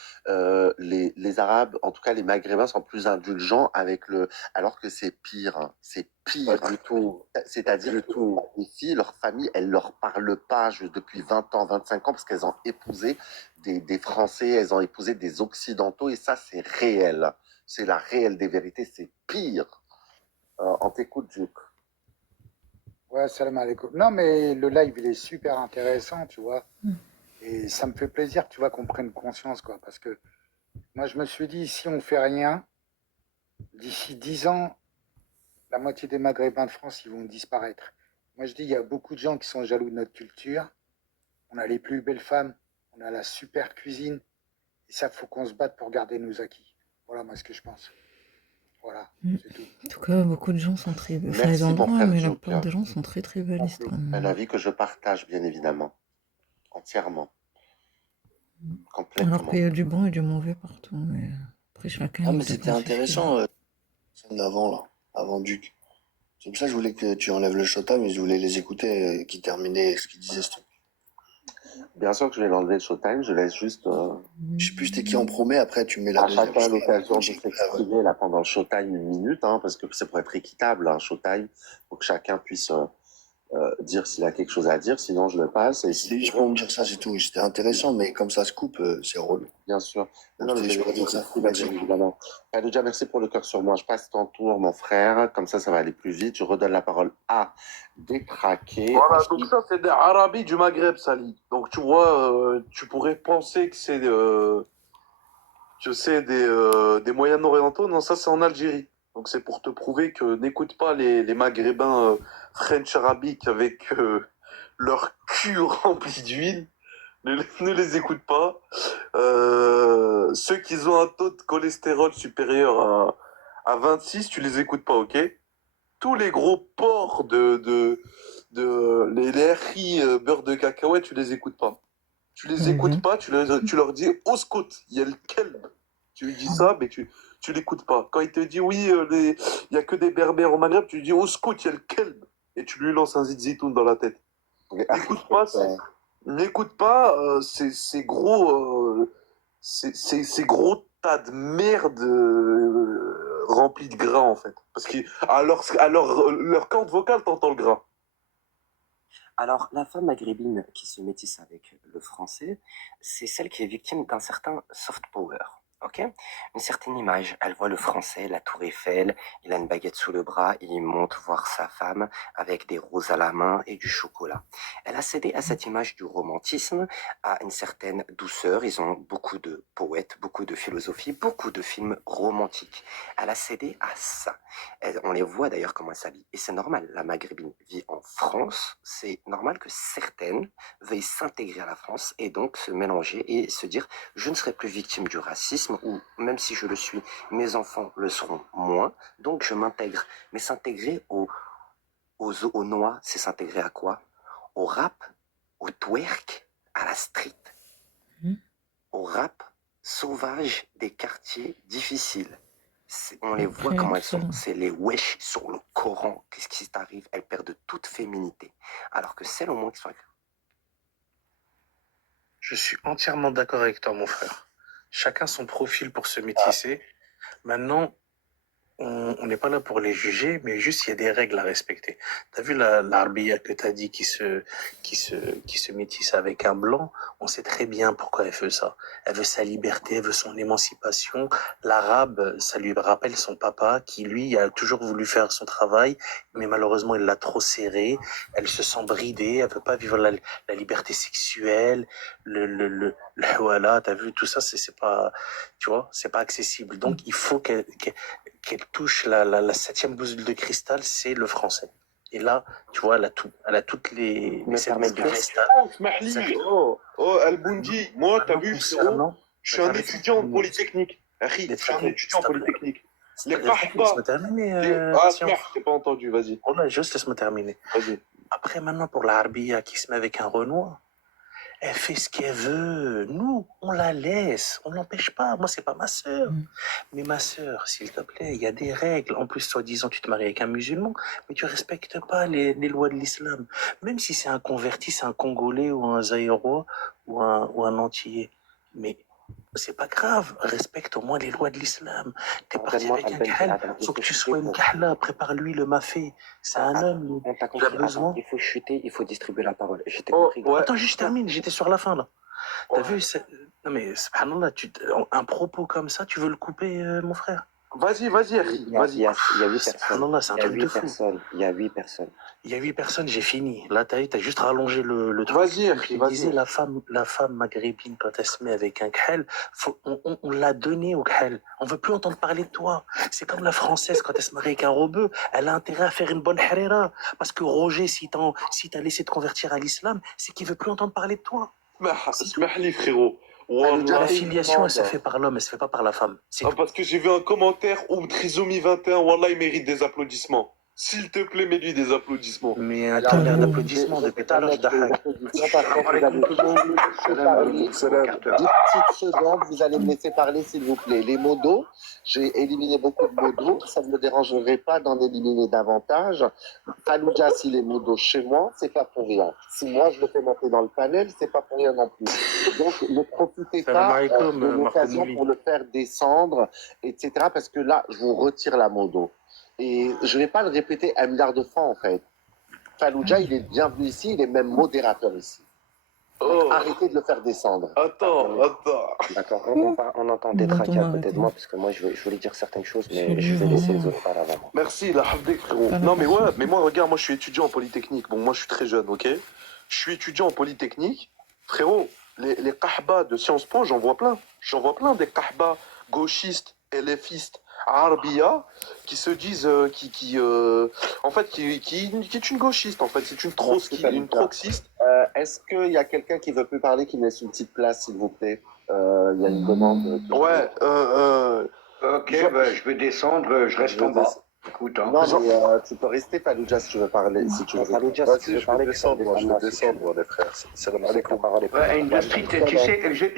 les Arabes, en tout cas les Maghrébins, sont plus indulgents avec le... Alors que c'est pire. Hein. C'est pire. Pas du tout. C'est-à-dire Du que tout. les filles, leur famille, elles leur parlent pas depuis 20 ans, 25 ans, parce qu'elles ont épousé des Français, elles ont épousé des Occidentaux, et ça, c'est réel. C'est la réelle des vérités, c'est pire. On t'écoute, Duke. Ouais, salam alaikum. Non, mais le live, il est super intéressant, tu vois. Et ça me fait plaisir, tu vois, qu'on prenne conscience, quoi. Parce que moi, je me suis dit, si on fait rien, d'ici 10 ans, la moitié des Maghrébins de France, ils vont disparaître. Moi, je dis, il y a beaucoup de gens qui sont jaloux de notre culture. On a les plus belles femmes, on a la super cuisine. Et ça, faut qu'on se batte pour garder nos acquis. Voilà, moi, ce que je pense. Voilà, c'est tout. En tout cas, beaucoup de gens sont très... Enfin, Merci, ils ont le mon droit, frère mais la Duke. plupart des gens sont très tribalistes. Quand Un même. avis que je partage, bien évidemment. Entièrement. Alors Complètement. qu'il y a du bon et du mauvais partout. Mais après, chacun Ah, il mais c'était pense ce qu'il veut. intéressant, celle d'avant, là, avant Duc. C'est pour ça que je voulais que tu enlèves le Showtime, mais je voulais les écouter, qui terminaient ce qu'ils disaient, ce truc. Bien sûr que je vais l'enlever le Showtime, je laisse juste Je sais plus c'était qui en promet, après tu mets la à deuxième. chacun l'occasion de J'ai- s'exprimer là pendant le Showtime 1 minute, hein, parce que c'est pour être équitable, un Showtime, pour que chacun puisse dire s'il a quelque chose à dire, sinon je le passe. Et C'est juste pour me dire ça, c'est tout. C'était intéressant, mais comme ça se coupe, c'est relou. Bien sûr. Donc, Non, mais c'était je juste pour vais dire ça. aussi, Merci. bien évidemment. Déjà, merci pour le cœur sur moi. Je passe ton tour, mon frère. Comme ça va aller plus vite. Je redonne la parole à Détraqué. Voilà, Ensuite, donc ça, c'est des Arabes du Maghreb, Sali. Donc, tu vois, tu pourrais penser que c'est, je sais, des Moyen-Orientaux. Non, ça, c'est en Algérie. Donc, c'est pour te prouver que n'écoute pas les Maghrébins French arabiques avec leur cul rempli d'huile. Ne les écoute pas. Ceux qui ont un taux de cholestérol supérieur à 26, tu les écoutes pas, ok? Tous les gros porcs les RI beurre de cacahuète, tu les écoutes pas. Tu les écoutes pas, tu leur dis au scout, il y a le kelb. Tu lui dis ça, mais tu l'écoutes pas. Quand il te dit oui, il y a que des berbères au Maghreb, tu lui dis au scout, il y a le kelb. Et tu lui lances un zizitoun dans la tête. N'écoute pas ces gros tas de merde remplis de gras en fait. Parce que leur corde vocale, t'entends le gras. Alors, la femme maghrébine qui se métisse avec le français, c'est celle qui est victime d'un certain soft power. Ok, une certaine image. Elle voit le français, la tour Eiffel, il a une baguette sous le bras, il monte voir sa femme avec des roses à la main et du chocolat. Elle a cédé à cette image du romantisme, à une certaine douceur. Ils ont beaucoup de poètes, beaucoup de philosophie, beaucoup de films romantiques. Elle a cédé à ça. On les voit d'ailleurs comment elle s'habille. Et c'est normal, la maghrébine vit en France. C'est normal que certaines veuillent s'intégrer à la France et donc se mélanger et se dire je ne serai plus victime du racisme, ou même si je le suis, mes enfants le seront moins, donc je m'intègre. Mais s'intégrer aux noix, c'est s'intégrer à quoi? Au rap, au twerk, à la street, au rap sauvage des quartiers difficiles. On les voit comment elles sont, c'est les wesh sur le Coran. Qu'est-ce qui t'arrive? Elles perdent toute féminité. Alors que celles au moins qui sont... Je suis entièrement d'accord avec toi, mon frère. Chacun son profil pour se métisser. Maintenant, on n'est pas là pour les juger, mais juste il y a des règles à respecter. T'as vu l'Arbia que t'as dit qui se métisse avec un blanc? On sait très bien pourquoi elle veut ça. Elle veut sa liberté, elle veut son émancipation. L'arabe, ça lui rappelle son papa qui, lui, a toujours voulu faire son travail, mais malheureusement, il l'a trop serré. Elle se sent bridée, elle veut pas vivre la liberté sexuelle, voilà, t'as vu, tout ça, c'est pas, tu vois, c'est pas accessible. Donc, il faut qu'elle touche la 7e boule de cristal, c'est le français. Et là, tu vois, elle a toutes les boules de cristal. Oh, Al-Boundi, moi, t'as vu, frérot, je suis un étudiant en polytechnique. Je suis un étudiant en polytechnique. Les Laisse-moi terminer. je t'ai pas entendu, vas-y. Oh là, juste laisse-moi terminer. Vas-y. Après, maintenant, pour l'Arbia qui se met avec un Renoir, Elle fait ce qu'elle veut. Nous, on la laisse. On l'empêche pas. Moi, c'est pas ma sœur. Mais ma sœur, s'il te plaît, il y a des règles. En plus, soi-disant, tu te maries avec un musulman, mais tu respectes pas les lois de l'islam. Même si c'est un converti, c'est un Congolais ou un Zaïrois ou un Antillais. Mais c'est pas grave. Respecte au moins les lois de l'islam. T'es parti avec un kahal. Faut que tu sois une kahla. Prépare-lui le mafé. C'est un homme. lui. On t'a Il a compris. besoin. Attends, il faut chuter, il faut distribuer la parole. Je t'ai Oh, compris. ouais. Attends, juste termine. J'étais sur la fin là. T'as vu, non mais subhanallah, un propos comme ça, tu veux le couper, mon frère? Vas-y, vas-y, Harry, Il y a vas-y. 8 personnes. Subhanallah, c'est un Il y a truc 8 de fou. personnes. Il y a 8 personnes. Il y a 8 personnes, j'ai fini. Là, t'as juste rallongé le truc. Vas-y, Donc, Harry, je vas-y. disais, la femme maghrébine, quand elle se met avec un khal, on l'a donné au khal. On veut plus entendre parler de toi. C'est comme la française, quand elle se marie avec un rebeu, elle a intérêt à faire une bonne harira. Parce que Roger, si t'as laissé te convertir à l'islam, c'est qu'il veut plus entendre parler de toi. Smahli, frérot. La filiation, elle se fait par l'homme, elle se fait pas par la femme. C'est parce que j'ai vu un commentaire où Trisomi 21, Wallah, il mérite des applaudissements. S'il te plaît, mets-lui des applaudissements. Mais t'as l'air d'applaudissements depuis tout à l'heure, je Deux petites secondes, vous allez me laisser parler, s'il vous plaît. Les modos, j'ai éliminé beaucoup de modos. Ça ne me dérangerait pas d'en éliminer davantage. Fallujah, s'il est modo chez moi, c'est pas pour rien. Si moi, je le fais monter dans le panel, c'est pas pour rien non plus. Donc, ne profitez pas de l'occasion pour le faire descendre, etc. Parce que là, je vous retire la modo. Et je ne vais pas le répéter 1 milliard de fois, en fait. Fallujah, il est bienvenu ici, il est même modérateur ici. Donc, arrêtez de le faire descendre. Attends. D'accord, on entend des traqués à côté de moi, parce que moi, je voulais dire certaines choses, mais je vais laisser les autres parler avant moi. Merci, la Hafdek, frérot. Non, mais ouais, mais moi, regarde, moi, je suis étudiant en Polytechnique. Bon, moi, je suis très jeune, ok? Je suis étudiant en Polytechnique. Frérot, les kahbas de Sciences Po, j'en vois plein. J'en vois plein des kahbas gauchistes, LFistes, Arbia, qui se disent, en fait, qui est une gauchiste, en fait. C'est une troxiste. Est-ce qu'il y a quelqu'un qui veut plus parler, qui me laisse une petite place, s'il vous plaît? Il y a une demande. Ouais, Ok, je vais descendre, je reste en bas. Écoute, hein. Non, mais tu peux rester, Fallujah, si tu veux parler. Si tu veux. Fallujah, si tu veux parler, je vais descendre, les frères. Salam alaikum. Ouais, Industrie,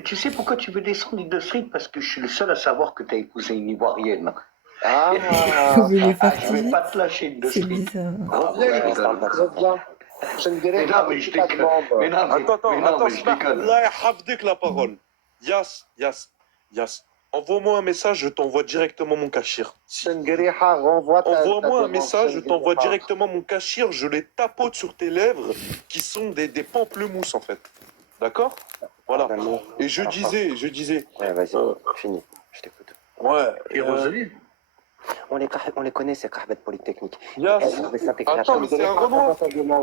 tu sais pourquoi tu veux descendre Industrie? Parce que je suis le seul à savoir que tu as épousé une Ivoirienne. Vous voulez faire Je vais pas te lâcher C'est Industrie. bizarre. Reviens. Mais non, mais je déconne. Mais non, mais je déconne. Là, Hafdek la parole. Yas. Envoie-moi un message, je t'envoie directement mon cachir. Envoie-moi un message, je t'envoie directement mon cachir, je les tapote sur tes lèvres, qui sont des pamplemousses, en fait. D'accord? Voilà. Et je disais... Ouais, vas-y, fini, je t'écoute. Ouais. Et Rosalie? On les connaît, ces kahbets polytechniques. Attends, mais c'est un Renoir.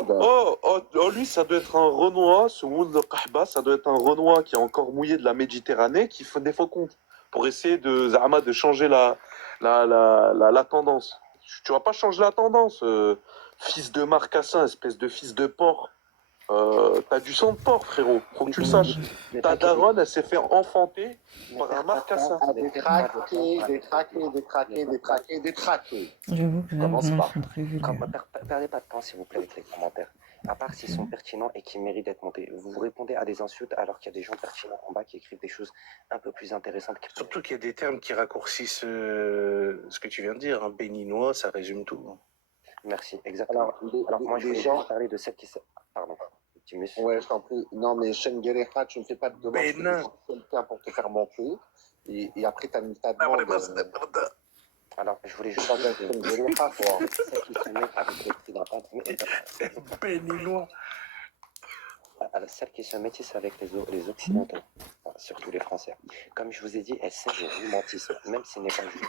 Oh, lui, ça doit être un Renoir, ce Moul de Kahba, ça doit être un Renoir qui est encore mouillé de la Méditerranée, qui fait des faux comptes pour essayer de changer la tendance. Tu vas pas changer la tendance, fils de marcassin, espèce de fils de porc. T'as du sang de porc, frérot, faut que tu le saches. Ta daronne, elle s'est fait enfanter par un marcassin. Détraqué. J'avoue que là, Commence ils pas. sont très vulgaires. Perdez pas de temps, s'il vous plaît, avec les commentaires. À part s'ils sont pertinents et qui méritent d'être montés. Vous répondez à des insultes alors qu'il y a des gens pertinents en bas qui écrivent des choses un peu plus intéressantes. Surtout qu'il y a des termes qui raccourcissent ce que tu viens de dire. Un béninois, ça résume tout. Merci, exactement. Alors moi, je voulais juste parler de celle qui... Pardon. Ouais, je t'en prie. Non, mais Shengereha, tu ne fais pas de demande. C'est quelqu'un pour te faire monter. Et après, tu as mis ta demande. Alors, je voulais juste parler de Shengereha, quoi. Celle qui se met avec les prix béninois. Celle qui se métisse avec les Occidentaux, enfin, surtout les Français. Comme je vous ai dit, elle sait le romantisme, même s'il n'est pas juste.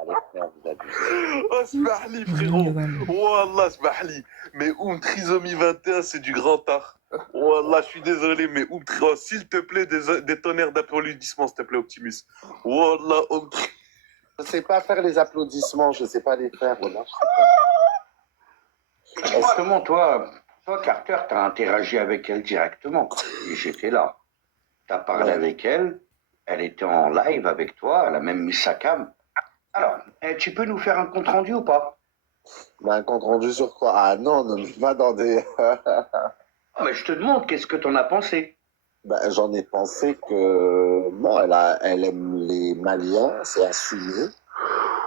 Allez, frère, vous abusez. Oh, smahli, frérot. Wallah, smahli. Mais Trisomie 21, c'est du grand art. Wallah, je suis désolé, mais s'il te plaît, des tonnerres d'applaudissements, s'il te plaît, Optimus. Wallah, je sais pas faire les applaudissements, je sais pas les faire. Voilà, Justement, toi, Carter, tu as interagi avec elle directement. Et j'étais là. Tu as parlé avec elle, elle était en live avec toi, elle a même mis sa cam. Alors, tu peux nous faire un compte rendu ou pas? Un compte rendu sur quoi? Ah non, ne va dans des... Ah, mais je te demande, qu'est-ce que t'en as pensé? Ben, j'en ai pensé que non, elle aime les Maliens, c'est assumé,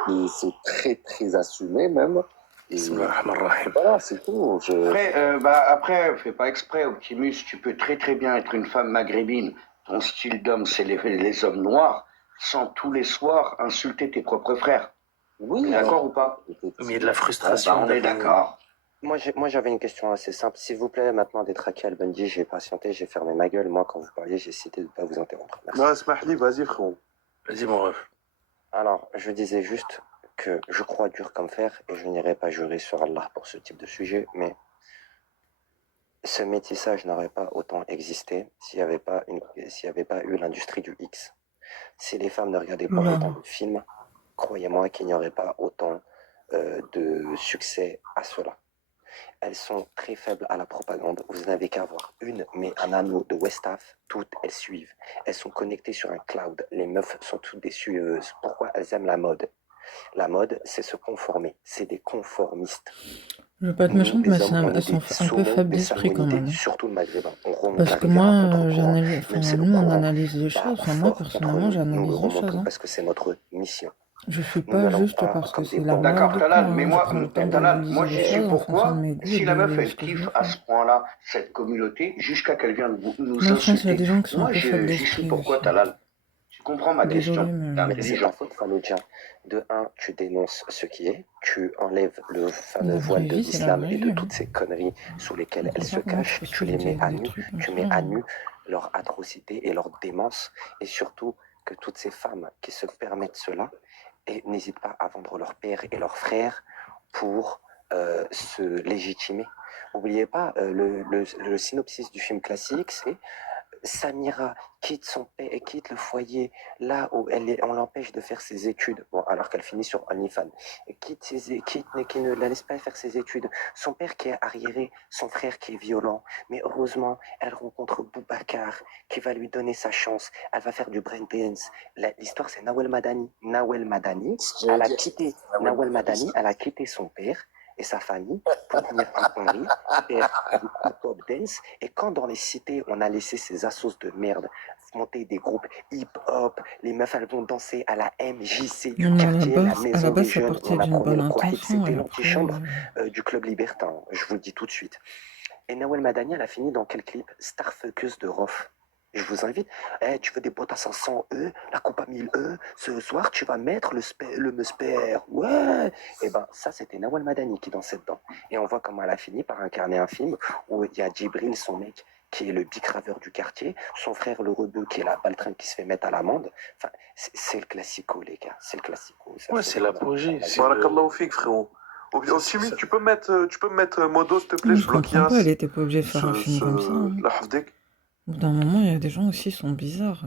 et c'est très très assumé même. Et voilà, c'est tout. Après, fais pas exprès, Optimus, tu peux très très bien être une femme maghrébine. Ton style d'homme, c'est les hommes noirs, sans tous les soirs insulter tes propres frères. Oui, d'accord ou pas? Mais il y a de la frustration. On est d'accord. Moi, j'avais une question assez simple. S'il vous plaît, maintenant, détraqué Al-Bundy, j'ai patienté, j'ai fermé ma gueule. Moi, quand vous parliez, j'ai essayé de ne pas vous interrompre. Merci. Non, Smahli, vas-y, frérot. Vas-y, mon ref. Alors, je disais juste que je crois dur comme fer et je n'irai pas jurer sur Allah pour ce type de sujet, mais ce métissage n'aurait pas autant existé s'il n'y avait pas eu l'industrie du X. Si les femmes ne regardaient pas Oula. autant de films, croyez-moi qu'il n'y aurait pas autant de succès à cela. Elles sont très faibles à la propagande. Vous n'avez qu'à voir une, mais un anneau de Westaf, toutes elles suivent. Elles sont connectées sur un cloud. Les meufs sont toutes des suiveuses. Pourquoi elles aiment la mode? La mode, c'est se conformer. C'est des conformistes. Je veux pas être Nous, méchante, les mais hommes, on elles est sont des un peu saumons, faibles des d'esprit quand salmonités, même. surtout le maghrébin. On remonte Parce la que rivière un peu moi, trop courant. j'analyse, Même si le nous on courant analyse les bat choses. Enfin, moi, fort contre personnellement, nous, nous j'analyse le les choses. remontons Hein. parce que c'est notre mission. Je suis Nous pas n'allons juste pas parce que comme c'est des la mode D'accord, ou quoi. Talal, mais Hein. Je moi, prends le temps Talal, d'analyser moi les j'y suis choses en fonction de pourquoi, mes goûts et si la meuf de elle ce que je kiffe veux à faire. ce point-là cette communauté, jusqu'à qu'elle vienne nous Moi, je pense qu'il y a insulter. des gens qui sont un Moi peu faibles j'y suis d'esprit pourquoi, aussi. Talal? Tu comprends ma Désolé, question? T'es Mais c'est ta intelligent. faute, Fallujah. De un, tu dénonces ce qui est, tu enlèves le fameux La voile vraie de vie, c'est la l'islam vraie et de vie. Hein. toutes ces conneries sous lesquelles Je elles sais se pas comment tu cachent, peux tu les mets dire à des nu, trucs comme tu ça. mets à Hein. nu leur atrocité et leur démence, et surtout que toutes ces femmes qui se permettent cela et n'hésitent pas à vendre leur père et leurs frères pour se légitimer. N'oubliez pas, le synopsis du film classique, c'est Samira quitte son père et quitte le foyer là où on l'empêche de faire ses études, bon, alors qu'elle finit sur OnlyFans. Qui ne la laisse pas faire ses études. Son père qui est arriéré, son frère qui est violent. Mais heureusement, elle rencontre Boubacar qui va lui donner sa chance. Elle va faire du breakdance. L'histoire, c'est Nawel Madani. Nawel Madani, elle a quitté son père et sa famille pour venir à Paris faire du hip-hop dance. Et quand dans les cités, on a laissé ces assos de merde monter des groupes hip-hop, les meufs, elles vont danser à la MJC du Non, mais quartier, la à maison la des base, ça jeunes. partait On d'une apprenait bonne le Quahid, intention. c'était Et après, l'antichambre du club libertin. Je vous le dis tout de suite. Et Nawel Madani, elle a fini dans quel clip? Starfuckers de Rof. Je vous invite. Tu veux des boîtes à 500 E, la coupe à 1000 E. Ce soir, tu vas mettre le Musper. Ouais. Et ben, ça, c'était Nawel Madani qui dansait dedans. Et on voit comment elle a fini par incarner un film où il y a Djibril, son mec, qui est le bicraveur du quartier, son frère, le rebeu, qui est la baltringue qui se fait mettre à l'amende. Enfin, c'est le classico, les gars. C'est le classico. Ouais, c'est l'apogée. Barakallahu fik, frérot. Optimiste, tu peux mettre Modo, s'il te plaît, Je comprends pas, elle était pas obligée de faire un film comme ça. Hein. La Hafdek. Au bout d'un moment, il y a des gens aussi qui sont bizarres.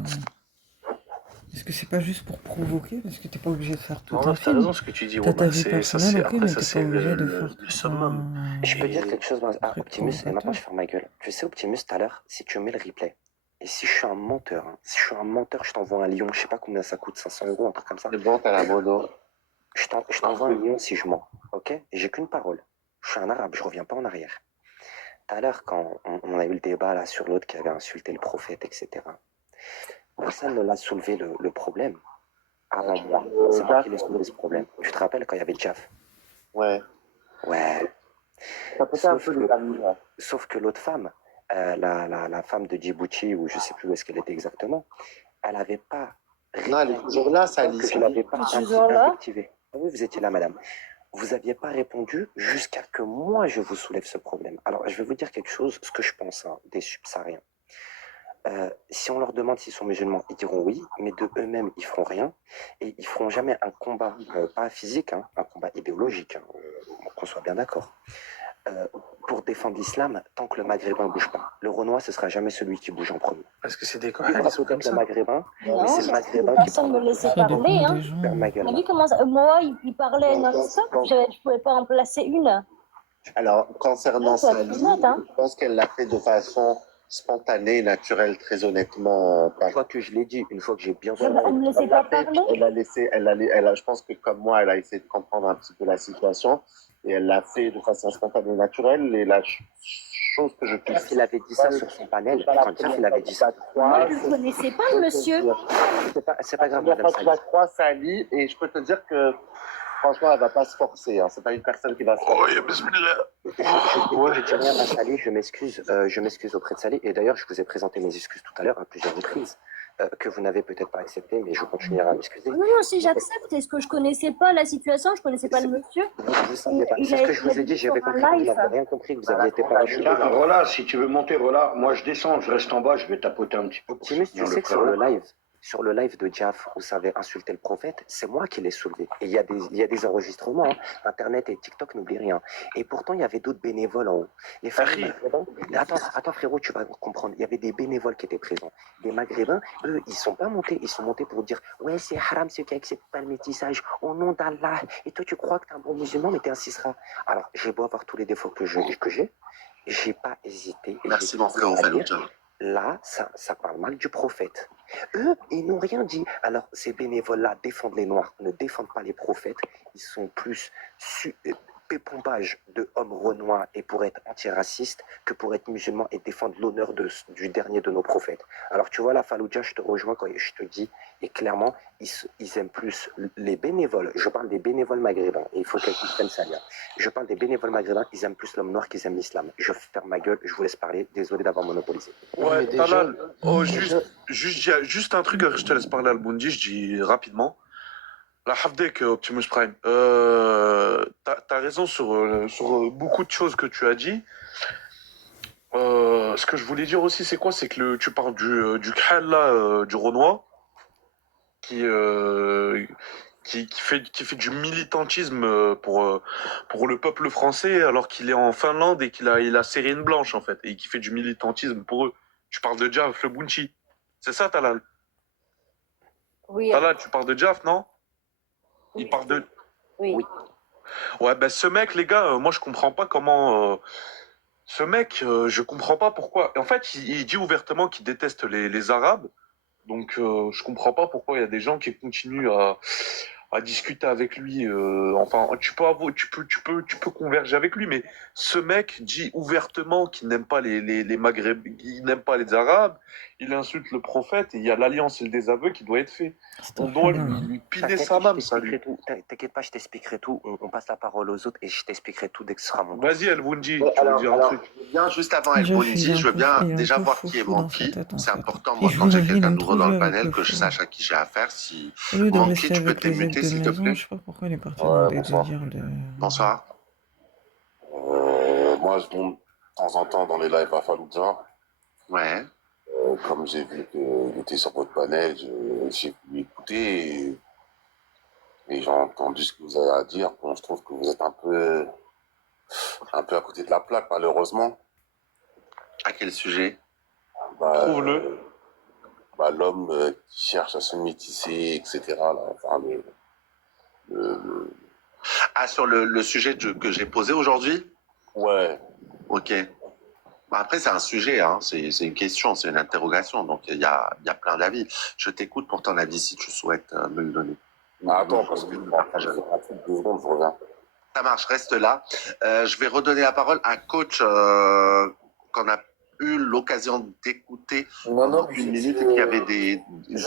Est-ce que c'est pas juste pour provoquer? Parce que t'es pas obligé de faire tout un T'as film. raison ce que tu dis, T'as ta Romain. vie Ça, personnelle, ok, après, mais ça, t'es pas c'est obligé de faire le tout summum. Je peux dire quelque chose à truc Optimus, et maintenant provocateur. je ferme ma gueule. Tu sais, Optimus, tout à l'heure, si tu mets le replay, et si je suis un menteur, hein, si je suis un menteur, je t'envoie un lion, je sais pas combien ça coûte, 500 €, un truc comme ça. C'est bon, t'as la mono. Je t'envoie un lion si je mens, ok? Et j'ai qu'une parole. Je suis un arabe, je reviens pas en arrière. Tout à l'heure, quand on a eu le débat là sur l'autre qui avait insulté le prophète, etc., personne ne l'a soulevé le problème avant moi. C'est moi qui l'ai soulevé ce problème. Tu te rappelles quand il y avait Jaff? Ouais. Ouais. Sauf que l'autre femme, la femme de Djibouti, ou je sais plus où est-ce qu'elle était exactement, elle n'avait pas. Non, elle est toujours là, ça, que je l'avais pas toujours là? invectivée. Ah oui, vous étiez là, madame. Vous n'aviez pas répondu jusqu'à que moi je vous soulève ce problème. Alors, je vais vous dire quelque chose, ce que je pense des subsahariens. Si on leur demande s'ils sont musulmans, ils diront oui, mais de eux-mêmes, ils feront rien. Et ils feront jamais un combat, pas physique, hein, un combat idéologique, hein, qu'on soit bien d'accord. Pour défendre l'islam, tant que le maghrébin ne bouge pas. Le Renoir, ce sera jamais celui qui bouge en premier. Parce que c'est des Il ils sont comme le ça. maghrébin, Non, mais c'est le parce que maghrébin qui personne ne me laissait Ça parler. dépend Hein. des gens. ferme ma T'as gueule. vu comment ça... Moi, il parlait non-stop. Je ne pouvais pas en placer une. Alors, concernant Toi, tu Sally, es honnête, hein. je pense qu'elle l'a fait de façon spontanée, naturelle, très honnêtement. Une fois que je l'ai dit, une fois que j'ai bien Elle ne me laissait pas parler. Je pense que comme moi, elle a essayé de comprendre un petit peu la situation et elle l'a fait de façon spontanée, naturelle. Et là, je chose que je puisse. Il avait dit ça sur son panel. Quand Jeff, il avait dit ça. Moi, je ne connaissais pas le monsieur. C'est pas grave, La madame fois que je la Sali. croise, c'est Ali, et je peux te dire que franchement, elle va pas se forcer. Hein. C'est pas une personne qui va se forcer. Je dis rien à Sali, je m'excuse auprès de Sali. Et d'ailleurs, je vous ai présenté mes excuses tout à l'heure à plusieurs reprises, que vous n'avez peut-être pas accepté, mais je continuerai à m'excuser. Non, non, si j'accepte, est-ce que je connaissais pas la situation, je connaissais pas le monsieur. Vous saviez pas. Il C'est a ce que je vous ai dit, été j'avais sur un compris, vous live. n'avez rien compris, vous aviez été parachuté. Rola, si tu veux monter, Rola, moi je descends, je reste en bas, je vais tapoter un petit peu. Optimus, tu sais que sur le live de Jaf, où ça avait insulté le prophète, c'est moi qui l'ai soulevé. Et il y a des enregistrements, hein. Internet et TikTok n'oublient rien. Et pourtant, il y avait d'autres bénévoles en haut. Les familles maghrébins. Attends, frérot, tu vas comprendre. Il y avait des bénévoles qui étaient présents. Les maghrébins, eux, ils sont pas montés. Ils sont montés pour dire ouais, c'est haram ceux qui acceptent pas le métissage. Au nom d'Allah. Et toi, tu crois que t'es un bon musulman, mais t'es un cisra. Alors, j'ai beau avoir tous les défauts que j'ai pas hésité. Merci, mon frère, Faloudja. Là, ça parle mal du prophète. Eux, ils n'ont rien dit. Alors, ces bénévoles-là défendent les Noirs, ne défendent pas les prophètes. Ils sont plus pépompage de hommes renois et pour être antiracistes que pour être musulmans et défendre l'honneur du dernier de nos prophètes. Alors, tu vois, la Faloudja, je te rejoins quand je te dis, et clairement, ils aiment plus les bénévoles. Je parle des bénévoles maghrébins, et il faut qu'ils comprennent ça, là. Je parle des bénévoles maghrébins, ils aiment plus l'homme noir qu'ils aiment l'islam. Je ferme ma gueule, je vous laisse parler. Désolé d'avoir monopolisé. Ouais, Talal, juste un truc, je te laisse parler à Al-Boundi, je dis rapidement. La Hafdek, Optimus Prime, t'as raison sur beaucoup de choses que tu as dit. Ce que je voulais dire aussi, c'est quoi? C'est que tu parles du Khal, là, du Renoir, qui fait du militantisme pour le peuple français, alors qu'il est en Finlande et qu'il a serré une blanche, en fait, et qui fait du militantisme pour eux. Tu parles de Jaf, le Bunchi. C'est ça, Talal? Oui. Talal, tu parles de Jaf, non? Il parle de... Oui. Ouais, ben ce mec, les gars, moi je comprends pas comment... ce mec, je comprends pas pourquoi... En fait, il dit ouvertement qu'il déteste les Arabes. Donc je comprends pas pourquoi il y a des gens qui continuent à discuter avec lui. Enfin, tu peux converger avec lui, mais ce mec dit ouvertement qu'il n'aime pas les Maghrébins, il n'aime pas les Arabes, il insulte le prophète et il y a l'alliance et le désaveu qui doit être fait. On doit lui piler sa mame, ça lui. T'inquiète pas, je t'expliquerai tout. On passe la parole aux autres et je t'expliquerai tout dès que ce sera mon tour. Vas-y, El-Boundi, tu veux dire un truc? Je veux bien, juste avant El-Boundi, je veux bien déjà voir qui est Monkey. C'est important, moi, quand j'ai quelqu'un de nouveau dans le panel, que je sache à qui j'ai affaire. Si Monkey, tu peux t'émuter, s'il te plaît. Je sais pas pourquoi il est parti dans des bonsoir. délires de... Bonsoir. Moi, je monte de temps en temps dans les lives à Faloudja. Ouais. Comme j'ai vu qu'il était sur votre panel, j'ai voulu écouter et j'ai entendu ce que vous avez à dire. Bon, je trouve que vous êtes un peu à côté de la plaque, malheureusement. À quel sujet? Trouve-le. L'homme qui cherche à se métisser, etc. Là, enfin, Ah, sur le sujet que j'ai posé aujourd'hui? Ouais. Ok. Bah, après, c'est un sujet, hein. C'est une question, c'est une interrogation. Donc, il y a plein d'avis. Je t'écoute pour ton avis si tu souhaites me le donner. Attends, parce que je vais faire 2 secondes, je reviens. Ça marche, reste là. Je vais redonner la parole à Coach qu'on a eu l'occasion d'écouter pendant une minute et qui avait des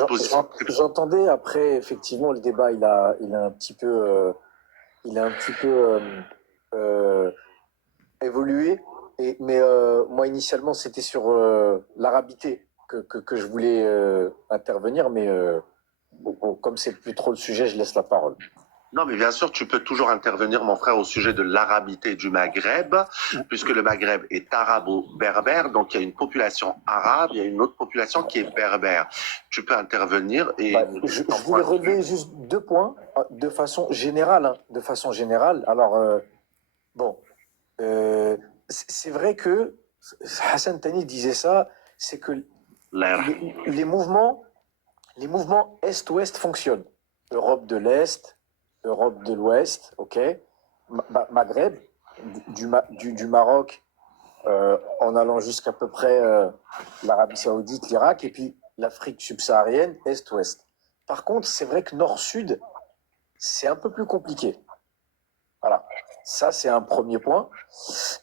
positions. J'entendais après, effectivement, le débat, il a un petit peu, évolué. Mais moi, initialement, c'était sur l'arabité que je voulais intervenir. Mais bon, comme c'est plus trop le sujet, je laisse la parole. Non, mais bien sûr, tu peux toujours intervenir, mon frère, au sujet de l'arabité du Maghreb, puisque le Maghreb est arabo-berbère, donc il y a une population arabe, il y a une autre population qui est berbère. Tu peux intervenir et... Je voulais relever juste 2 points de façon générale. Alors, c'est vrai que Hassan Tani disait ça, c'est que les mouvements Est-Ouest fonctionnent. Europe de l'Est, Europe de l'Ouest, ok. Maghreb, du Maroc, en allant jusqu'à peu près l'Arabie Saoudite, l'Irak, et puis l'Afrique subsaharienne, Est-Ouest. Par contre, c'est vrai que Nord-Sud, c'est un peu plus compliqué. Voilà. Ça, c'est un premier point.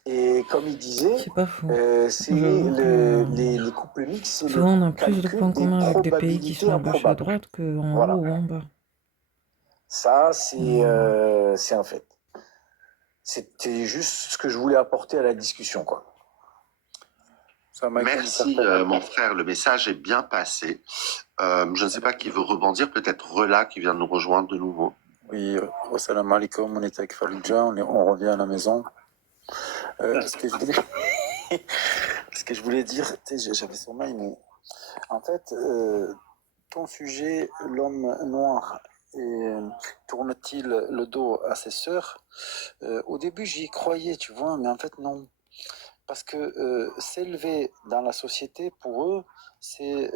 Et comme il disait, C'est pas faux. c'est J'avoue que les couples mixtes, c'est souvent on le a plus de calcul points des communs avec des pays qui probabilités sont à gauche et à improbables. droite qu'en Voilà. haut ou en bas. Ça, c'est un fait. C'était juste ce que je voulais apporter à la discussion, quoi. Merci, mon frère. Le message est bien passé. Je ne sais pas qui veut rebondir. Peut-être Rela qui vient de nous rejoindre de nouveau. Oui, salam alaikum, on était avec Faridja, on revient à la maison. Ce que je voulais dire, tu sais, j'avais son mail, mais en fait, ton sujet, l'homme noir, tourne-t-il le dos à ses sœurs? Au début, j'y croyais, tu vois, mais en fait, non. Parce que s'élever dans la société, pour eux, c'est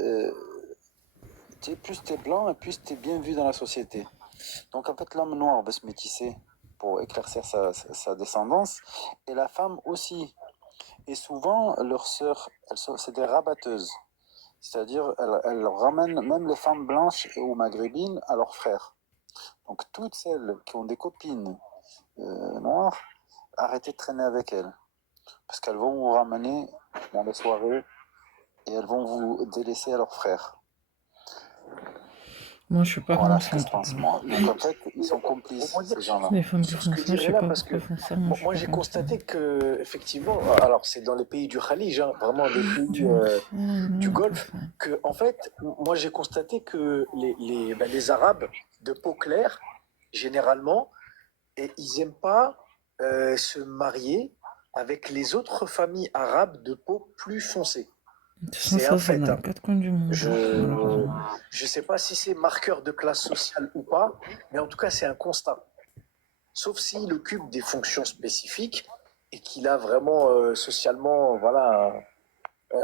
plus t'es blanc et plus t'es bien vu dans la société. Donc en fait, l'homme noir veut se métisser pour éclaircir sa descendance, et la femme aussi. Et souvent, leurs sœurs, c'est des rabatteuses. C'est-à-dire, elles ramènent même les femmes blanches ou maghrébines à leurs frères. Donc toutes celles qui ont des copines noires, arrêtez de traîner avec elles. Parce qu'elles vont vous ramener dans les soirées et elles vont vous délaisser à leurs frères. Moi, je suis pas Voilà comme ce ça. que je pense, moi. Donc en fait, ils sont complices, ces gens-là. Les femmes qui Sur ce font que ça, je dirais sais là, pas parce que pourquoi elles font ça. Moi, je suis moi pas j'ai comme ça. constaté que, effectivement, alors c'est dans les pays du Khalij, hein, vraiment les pays du Golfe, que en fait, moi j'ai constaté que les Arabes de peau claire, généralement, ils n'aiment pas se marier avec les autres familles arabes de peau plus foncée. De toute façon, C'est ça, un c'est fait. dans les Hein. quatre coins du monde, malheureusement. Je sais pas si c'est marqueur de classe sociale ou pas, mais en tout cas c'est un constat. Sauf s'il occupe des fonctions spécifiques et qu'il a vraiment socialement, voilà,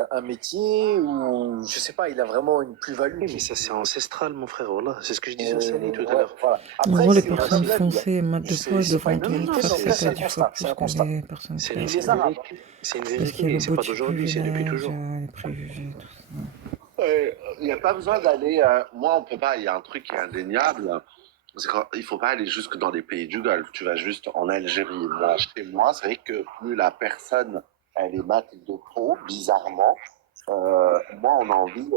un métier ou je sais pas, il a vraiment une plus-value. Oui, mais ça c'est ancestral, mon frère. Voilà, c'est ce que je disais à Sally tout à l'heure. Voilà. En Après, gros, les c'est un personnes avis. foncées et mat de peau, elles C'est pas devront une toujours vérité, faire mais en tout cas, 7 c'est à un 10 fois constat. plus que les personnes C'est claires. une Les Arabes. vérité. C'est une Parce qu'il y a vérité. le C'est beau pas d'aujourd'hui, c'est depuis privilège, toujours. les préjugés, tout ça. Il n'y a pas besoin d'aller. Moi, on peut pas. Il y a un truc qui est indéniable. Il faut pas aller jusque dans les pays du Golfe. Tu vas juste en Algérie. Moi, chez moi, c'est vrai que plus la personne elle est mate de peau, bizarrement, moi, on a envie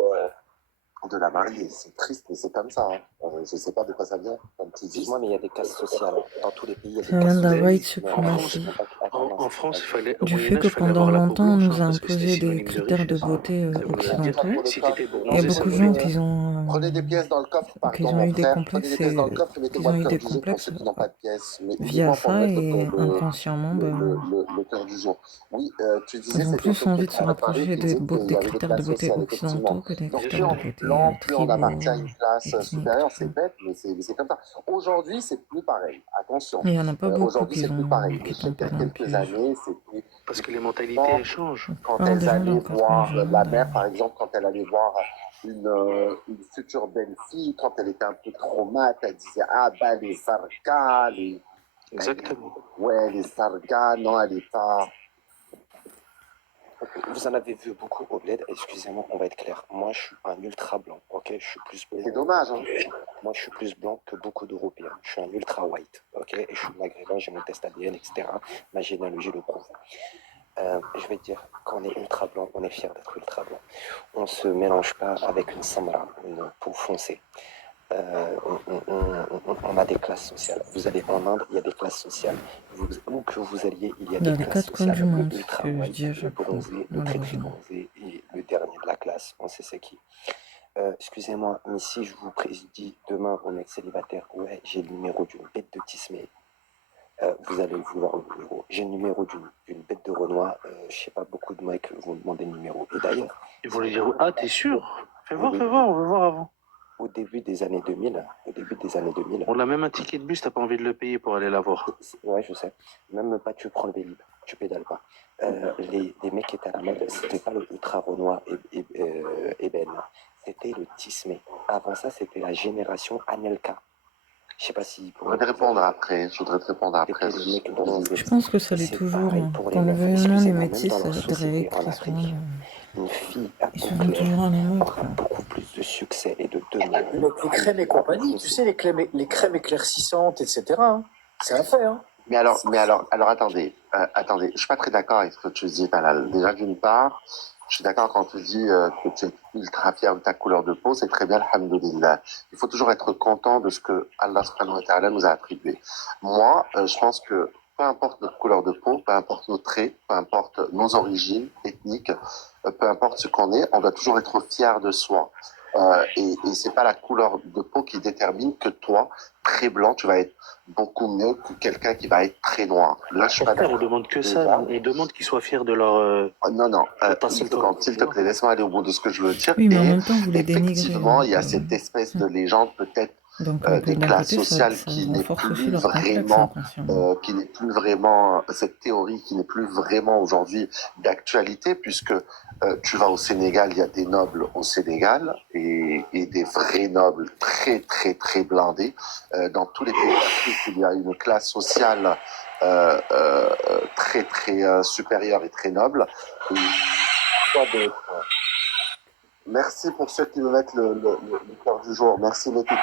de la marier. C'est triste, mais c'est comme ça. Hein. Je sais pas de quoi ça vient. Excuse-moi, mais il y a des classes sociales. Dans tous les pays, il y a des Ça vient de classes la white sociales. supremacy. En France, il fallait, au Du fait Moyen-Âge, que il fallait pendant avoir la peau longtemps, on blanche, nous a parce que c'était imposé des synonyme de critères de richesse. beauté Ça voulait dire, occidentaux. si t'étais Il y a bronzé, ça beaucoup de voulait gens dire. qui ont, Prenez des pièces dans le coffre, qu'ils pardon, ont mon eu des frère. complexes, Prenez des pièces dans le coffre et qu'ils mettez-moi ont le eu cœur des du jour pour complexes ceux qui n'ont pas de pièces. via Mettez-moi pour ça mettre et inconsciemment, le cœur du jour. Oui, tu disais, ils ont c'est plus quelque envie chose de qui se m'a parlé, rapprocher qui disait qu'il y des avait des critères de classes beauté sociales, occidentaux effectivement. que des Donc critères plus de on est beauté blanc, plus on tribaux, appartient à une classe ethniques, supérieure, tout ça. c'est bête, mais c'est comme ça. Aujourd'hui, c'est plus pareil. Attention. Mais il n'y en a pas beaucoup Aujourd'hui, c'est plus pareil. Mais qui je sais tombent qu'il y pas a dans le quelques piège. années, c'était Parce que les mentalités, elles changent. quand Parle elles des gens dans allaient le 80 voir jeunes. la mère, par exemple, quand elle allait voir une future belle-fille, quand elle était un peu trop mate, elle disait ah bah les sargas, les Exactement. ouais les sargas, non elle est pas. Vous en avez vu beaucoup au bled. Excusez-moi, on va être clair. Moi, je suis un ultra blanc. Ok, je suis plus blanc. C'est dommage. Hein. Moi, je suis plus blanc que beaucoup d'Européens. Je suis un ultra white. Ok, et je suis maghrébin, j'ai mon test ADN, etc. Ma généalogie le prouve. Je vais te dire, quand on est ultra blanc, on est fier d'être ultra blanc. On se mélange pas avec une samra, une peau foncée. On a des classes sociales. Vous allez en Inde, il y a des classes sociales. Où que vous alliez, il y a Dans des les classes quatre coins du sociales. monde, Le c'est ultra ce que je white, dis à le chaque fois, bronzé, le très très malheureusement. bronzé et le dernier de la classe. On sait c'est qui. Excusez-moi, mais si je vous dis demain au mec célibataire, ouais, j'ai le numéro d'une bête de Tismé, vous allez vouloir le numéro. J'ai le numéro d'une bête de Renoir. Je sais pas, beaucoup de mecs vont demander le numéro. Et d'ailleurs, Ils vont lui dire, ah, t'es sûr? Fais voir, on veut voir avant. au début des années 2000, On a même un ticket de bus, t'as pas envie de le payer pour aller la voir. ouais, je sais. Même pas, tu prends le Vélib, tu pédales pas. Les mecs qui étaient à la mode, c'était pas le Ultra Renoir Eben, c'était le Tismé. Avant ça, c'était la génération Anelka. Je sais pas si. Je voudrais te répondre après. Je pense que ça l'est toujours. Hein. Quand le veuille ou non, les métis, ça très souvent. Une fille Ils se vont toujours à la mode. aura beaucoup plus de succès et de tenue. Les crèmes et compagnie, tu sais, les crèmes éclaircissantes, etc. Hein. C'est un fait. Hein. Mais alors, attendez, je suis pas très d'accord avec ce que tu dis, Talal. Déjà, d'une part, je suis d'accord quand tu dis que tu es ultra fier de ta couleur de peau, c'est très bien, alhamdoulilah. Il faut toujours être content de ce que Allah subhanahu wa ta'ala nous a attribué. Moi, je pense que peu importe notre couleur de peau, peu importe nos traits, peu importe nos origines ethniques, peu importe ce qu'on est, on doit toujours être fier de soi. Et c'est pas la couleur de peau qui détermine que toi, très blanc, tu vas être beaucoup mieux que quelqu'un qui va être très noir. Là, je suis pas Frère, on d'accord. demande que Déjà. ça. On demande qu'ils soient fiers de leur. Non, potentiel couleur. s'il te plaît, laisse-moi aller au bout de ce que je veux dire. Oui, mais en Et même temps, vous les dénigrez. effectivement, il y a Donc, cette espèce de légende peut-être donc des d'un classes côté, sociales ça qui n'est renforce aussi plus leur complexe vraiment, inconsciemment. cette théorie qui n'est plus vraiment aujourd'hui d'actualité, puisque tu vas au Sénégal, il y a des nobles au Sénégal et des vrais nobles très très très blindés. Dans tous les pays d'Afrique, il y a une classe sociale très très supérieure et très noble. Et quoi d'autre? Merci pour ceux qui me mettent le cœur du jour. Merci les pépites.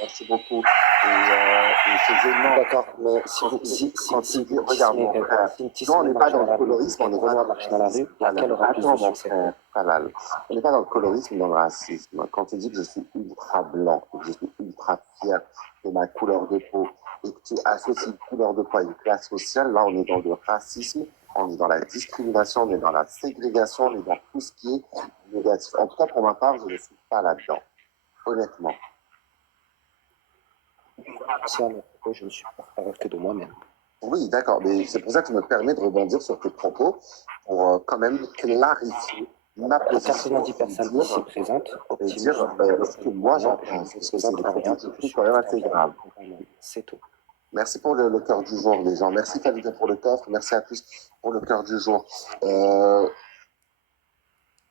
Merci beaucoup. Et c'est gênant. D'accord, mais si Quand vous, tu, si, quand si, tu si dis, vous regarde tissez, mon frère, si une nous on n'est pas marche dans dans le la rue colorisme, et on une n'est pas dans Renoir le marche dans la racisme. rue, laquelle aura plus de Attends mon succès? frère, Halal. On n'est pas dans le colorisme, dans le racisme. Quand tu dis que je suis ultra blanc, que je suis ultra fier de ma couleur de peau, et que tu associes une couleur de peau à une classe sociale, là on est dans le racisme, on est dans la discrimination, on est dans la ségrégation, on est dans tout ce qui est négatif. En tout cas, pour ma part, je ne suis pas là-dedans, honnêtement. Si à mes propos, je ne suis pas fier que de moi-même. Oui, d'accord, mais c'est pour ça que je me permets de rebondir sur tes propos pour quand même clarifier ma Pour position 90 personnes ici présentes, et Optimus, dire ce que moi j'en pense, parce que c'est des propos que je trouve quand même assez graves. c'est tout. Merci pour le cœur du jour, les gens. Merci Khalida pour le coffre. Merci à tous pour le cœur du jour.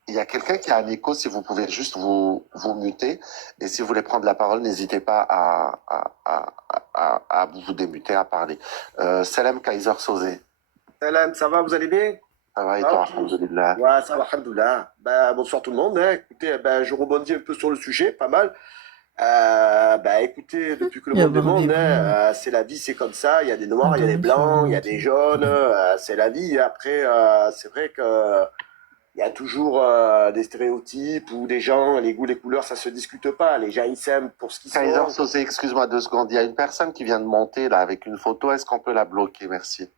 Il y a quelqu'un qui a un écho, si vous pouvez juste vous muter. Et si vous voulez prendre la parole, n'hésitez pas à vous démuter, à parler. Salam Kaiser Sosé. Salam, ça va, vous allez bien? Ça va et toi, alhamdoulilah. Ouais, ça va, alhamdoulilah. Ben, bonsoir tout le monde. Hein. Écoutez, ben, je rebondis un peu sur le sujet, pas mal. Ben, écoutez, depuis que le Il y a monde est monde, Barbie hein, c'est la vie, c'est comme ça. Il y a des noirs, il y a des blancs, il y a des jaunes. C'est la vie. Après, c'est vrai que il y a toujours des stéréotypes ou des gens, les goûts, les couleurs, ça se discute pas. Les gens, ils s'aiment pour ce qu'ils Kaiser sont. Sosé, excuse-moi 2 secondes. Il y a une personne qui vient de monter là avec une photo. Est-ce qu'on peut la bloquer? Merci.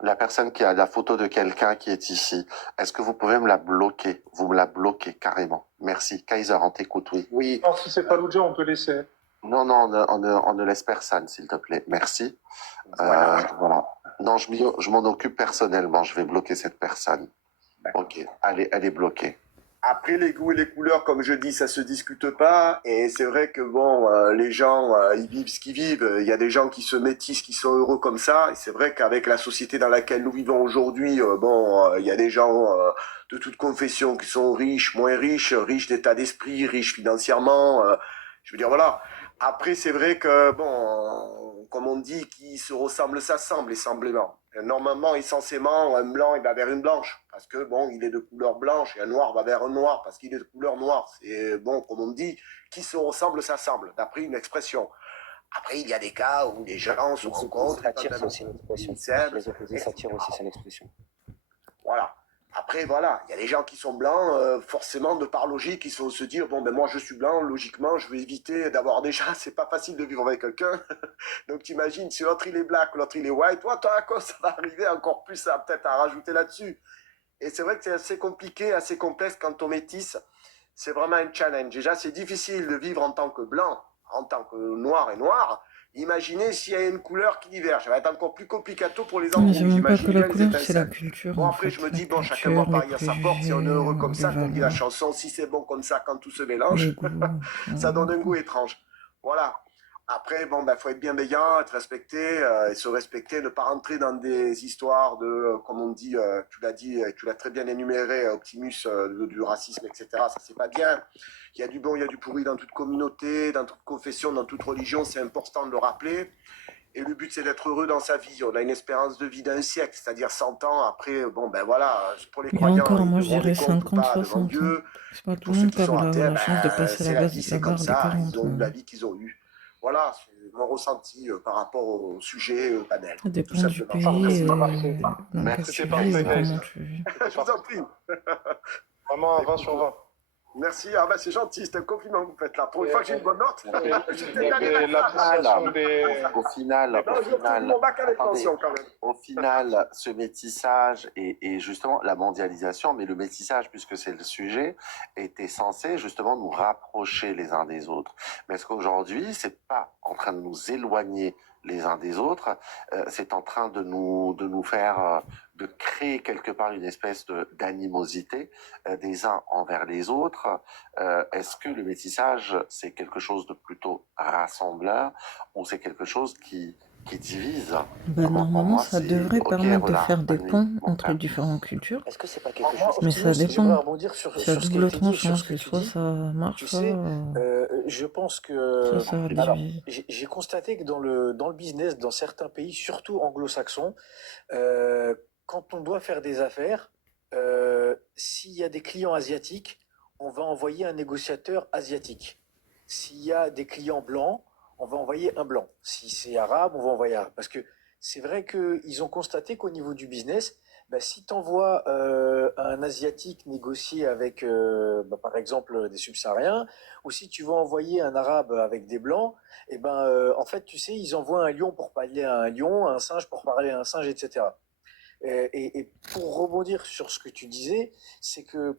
La personne qui a la photo de quelqu'un qui est ici, est-ce que vous pouvez me la bloquer? Vous me la bloquez carrément. Merci. Kaiser, on t'écoute, oui. Oui. Alors, si c'est pas l'audio, on peut laisser. Non, on ne laisse personne, s'il te plaît. Merci. Voilà. Non, je m'en occupe personnellement. Je vais bloquer cette personne. Ok, allez, elle est bloquée. Après, les goûts et les couleurs, comme je dis, ça se discute pas. Et c'est vrai que bon, les gens, ils vivent ce qu'ils vivent. Il y a des gens qui se métissent, qui sont heureux comme ça. Et c'est vrai qu'avec la société dans laquelle nous vivons aujourd'hui, il y a des gens de toute confession qui sont riches, moins riches, riches d'état d'esprit, riches financièrement. Je veux dire, voilà. Après, c'est vrai que, bon, comme on dit, qui se ressemble s'assemble, essentiellement. Normalement, essentiellement, un blanc, il va vers une blanche. Parce que, bon, il est de couleur blanche, et un noir va vers un noir, parce qu'il est de couleur noire. C'est, bon, comme on dit, qui se ressemble s'assemble, d'après une expression. Après, il y a des cas où les gens se rencontrent. S'attirent, c'est aussi une expression. Les opposés s'attirent aussi, c'est une expression. Voilà. Après, voilà, il y a des gens qui sont blancs, forcément, de par logique, ils vont se dire, bon, ben moi, je suis blanc, logiquement, je vais éviter d'avoir déjà, c'est pas facile de vivre avec quelqu'un. Donc, t'imagines, si l'autre, il est black, l'autre, il est white, toi, à quoi ça va arriver encore plus, peut-être à rajouter là-dessus. Et c'est vrai que c'est assez compliqué, assez complexe quand on métisse. C'est vraiment un challenge. Déjà, c'est difficile de vivre en tant que blanc, en tant que noir et noir. Imaginez s'il y a une couleur qui diverge. Ça va être encore plus complicato pour les Mais embrouilles. c'est même pas J'imagine que la bien les couleur, c'est la étincelles. culture. Bon, En après, fait. je me La dis, bon, chacun va culture, les parier à sa porte. Si on est heureux comme ça, comme dit la valeurs, chanson, si c'est bon comme ça, quand tout se mélange, les goûts. ça donne un goût étrange. Voilà. Après, bon, ben, faut être bienveillant, être respecté, et se respecter, ne pas rentrer dans des histoires de, comme on dit, tu l'as dit, tu l'as très bien énuméré, Optimus, du racisme, etc. Ça, c'est pas bien. Il y a du bon, il y a du pourri dans toute communauté, dans toute confession, dans toute religion, c'est important de le rappeler. Et le but, c'est d'être heureux dans sa vie. On a une espérance de vie d'un siècle, c'est-à-dire 100 ans. Après, bon, ben voilà, pour les Et croyants, encore, ils moi, je devront dirais des comptes ou 50, pas devant 60 ans. Dieu. C'est pas tout Pour le ceux monde qui qui a sont la athées, chance de passer c'est la vie, la c'est comme barre des ça. 40. Ils ont eu la vie qu'ils ont eue. Voilà, mon ressenti par rapport au sujet panel. Ça dépend tout du simplement. pays et Merci. dans lequel tu vis et comment tu vis. Je vous en prie. Vraiment un 20 sur 20. Merci, ah bah c'est gentil, c'est un compliment que vous faites là. Pour une fois que j'ai une bonne note, Au final, mon bac à attendez, l'extension quand même. au final, ce métissage et justement la mondialisation, mais le métissage, puisque c'est le sujet, était censé justement nous rapprocher les uns des autres. Mais est-ce qu'aujourd'hui, c'est pas en train de nous éloigner les uns des autres, c'est en train de nous faire, de créer quelque part une espèce d'animosité des uns envers les autres. Est-ce que le métissage, c'est quelque chose de plutôt rassembleur ou c'est quelque chose qui divise? Bah, normalement, ça devrait permettre de faire des ponts entre différentes cultures. Est-ce que c'est pas quelque chose Mais ça J'aimerais dépend. rebondir sur C'est à ce qui a double été dit, sur tranchant. ce que C'est tu soit dis. ça marche, Tu soit, sais, je pense que... soit ça Alors, divise. j'ai constaté que dans le business, dans certains pays, surtout anglo-saxons, quand on doit faire des affaires, s'il y a des clients asiatiques, on va envoyer un négociateur asiatique. S'il y a des clients blancs, on va envoyer un blanc. Si c'est arabe, on va envoyer arabe. Parce que c'est vrai qu'ils ont constaté qu'au niveau du business, bah, si tu envoies un asiatique négocier avec, par exemple, des subsahariens, ou si tu vas envoyer un arabe avec des blancs, et en fait, tu sais, ils envoient un lion pour parler à un lion, un singe pour parler à un singe, etc. Et pour rebondir sur ce que tu disais, c'est que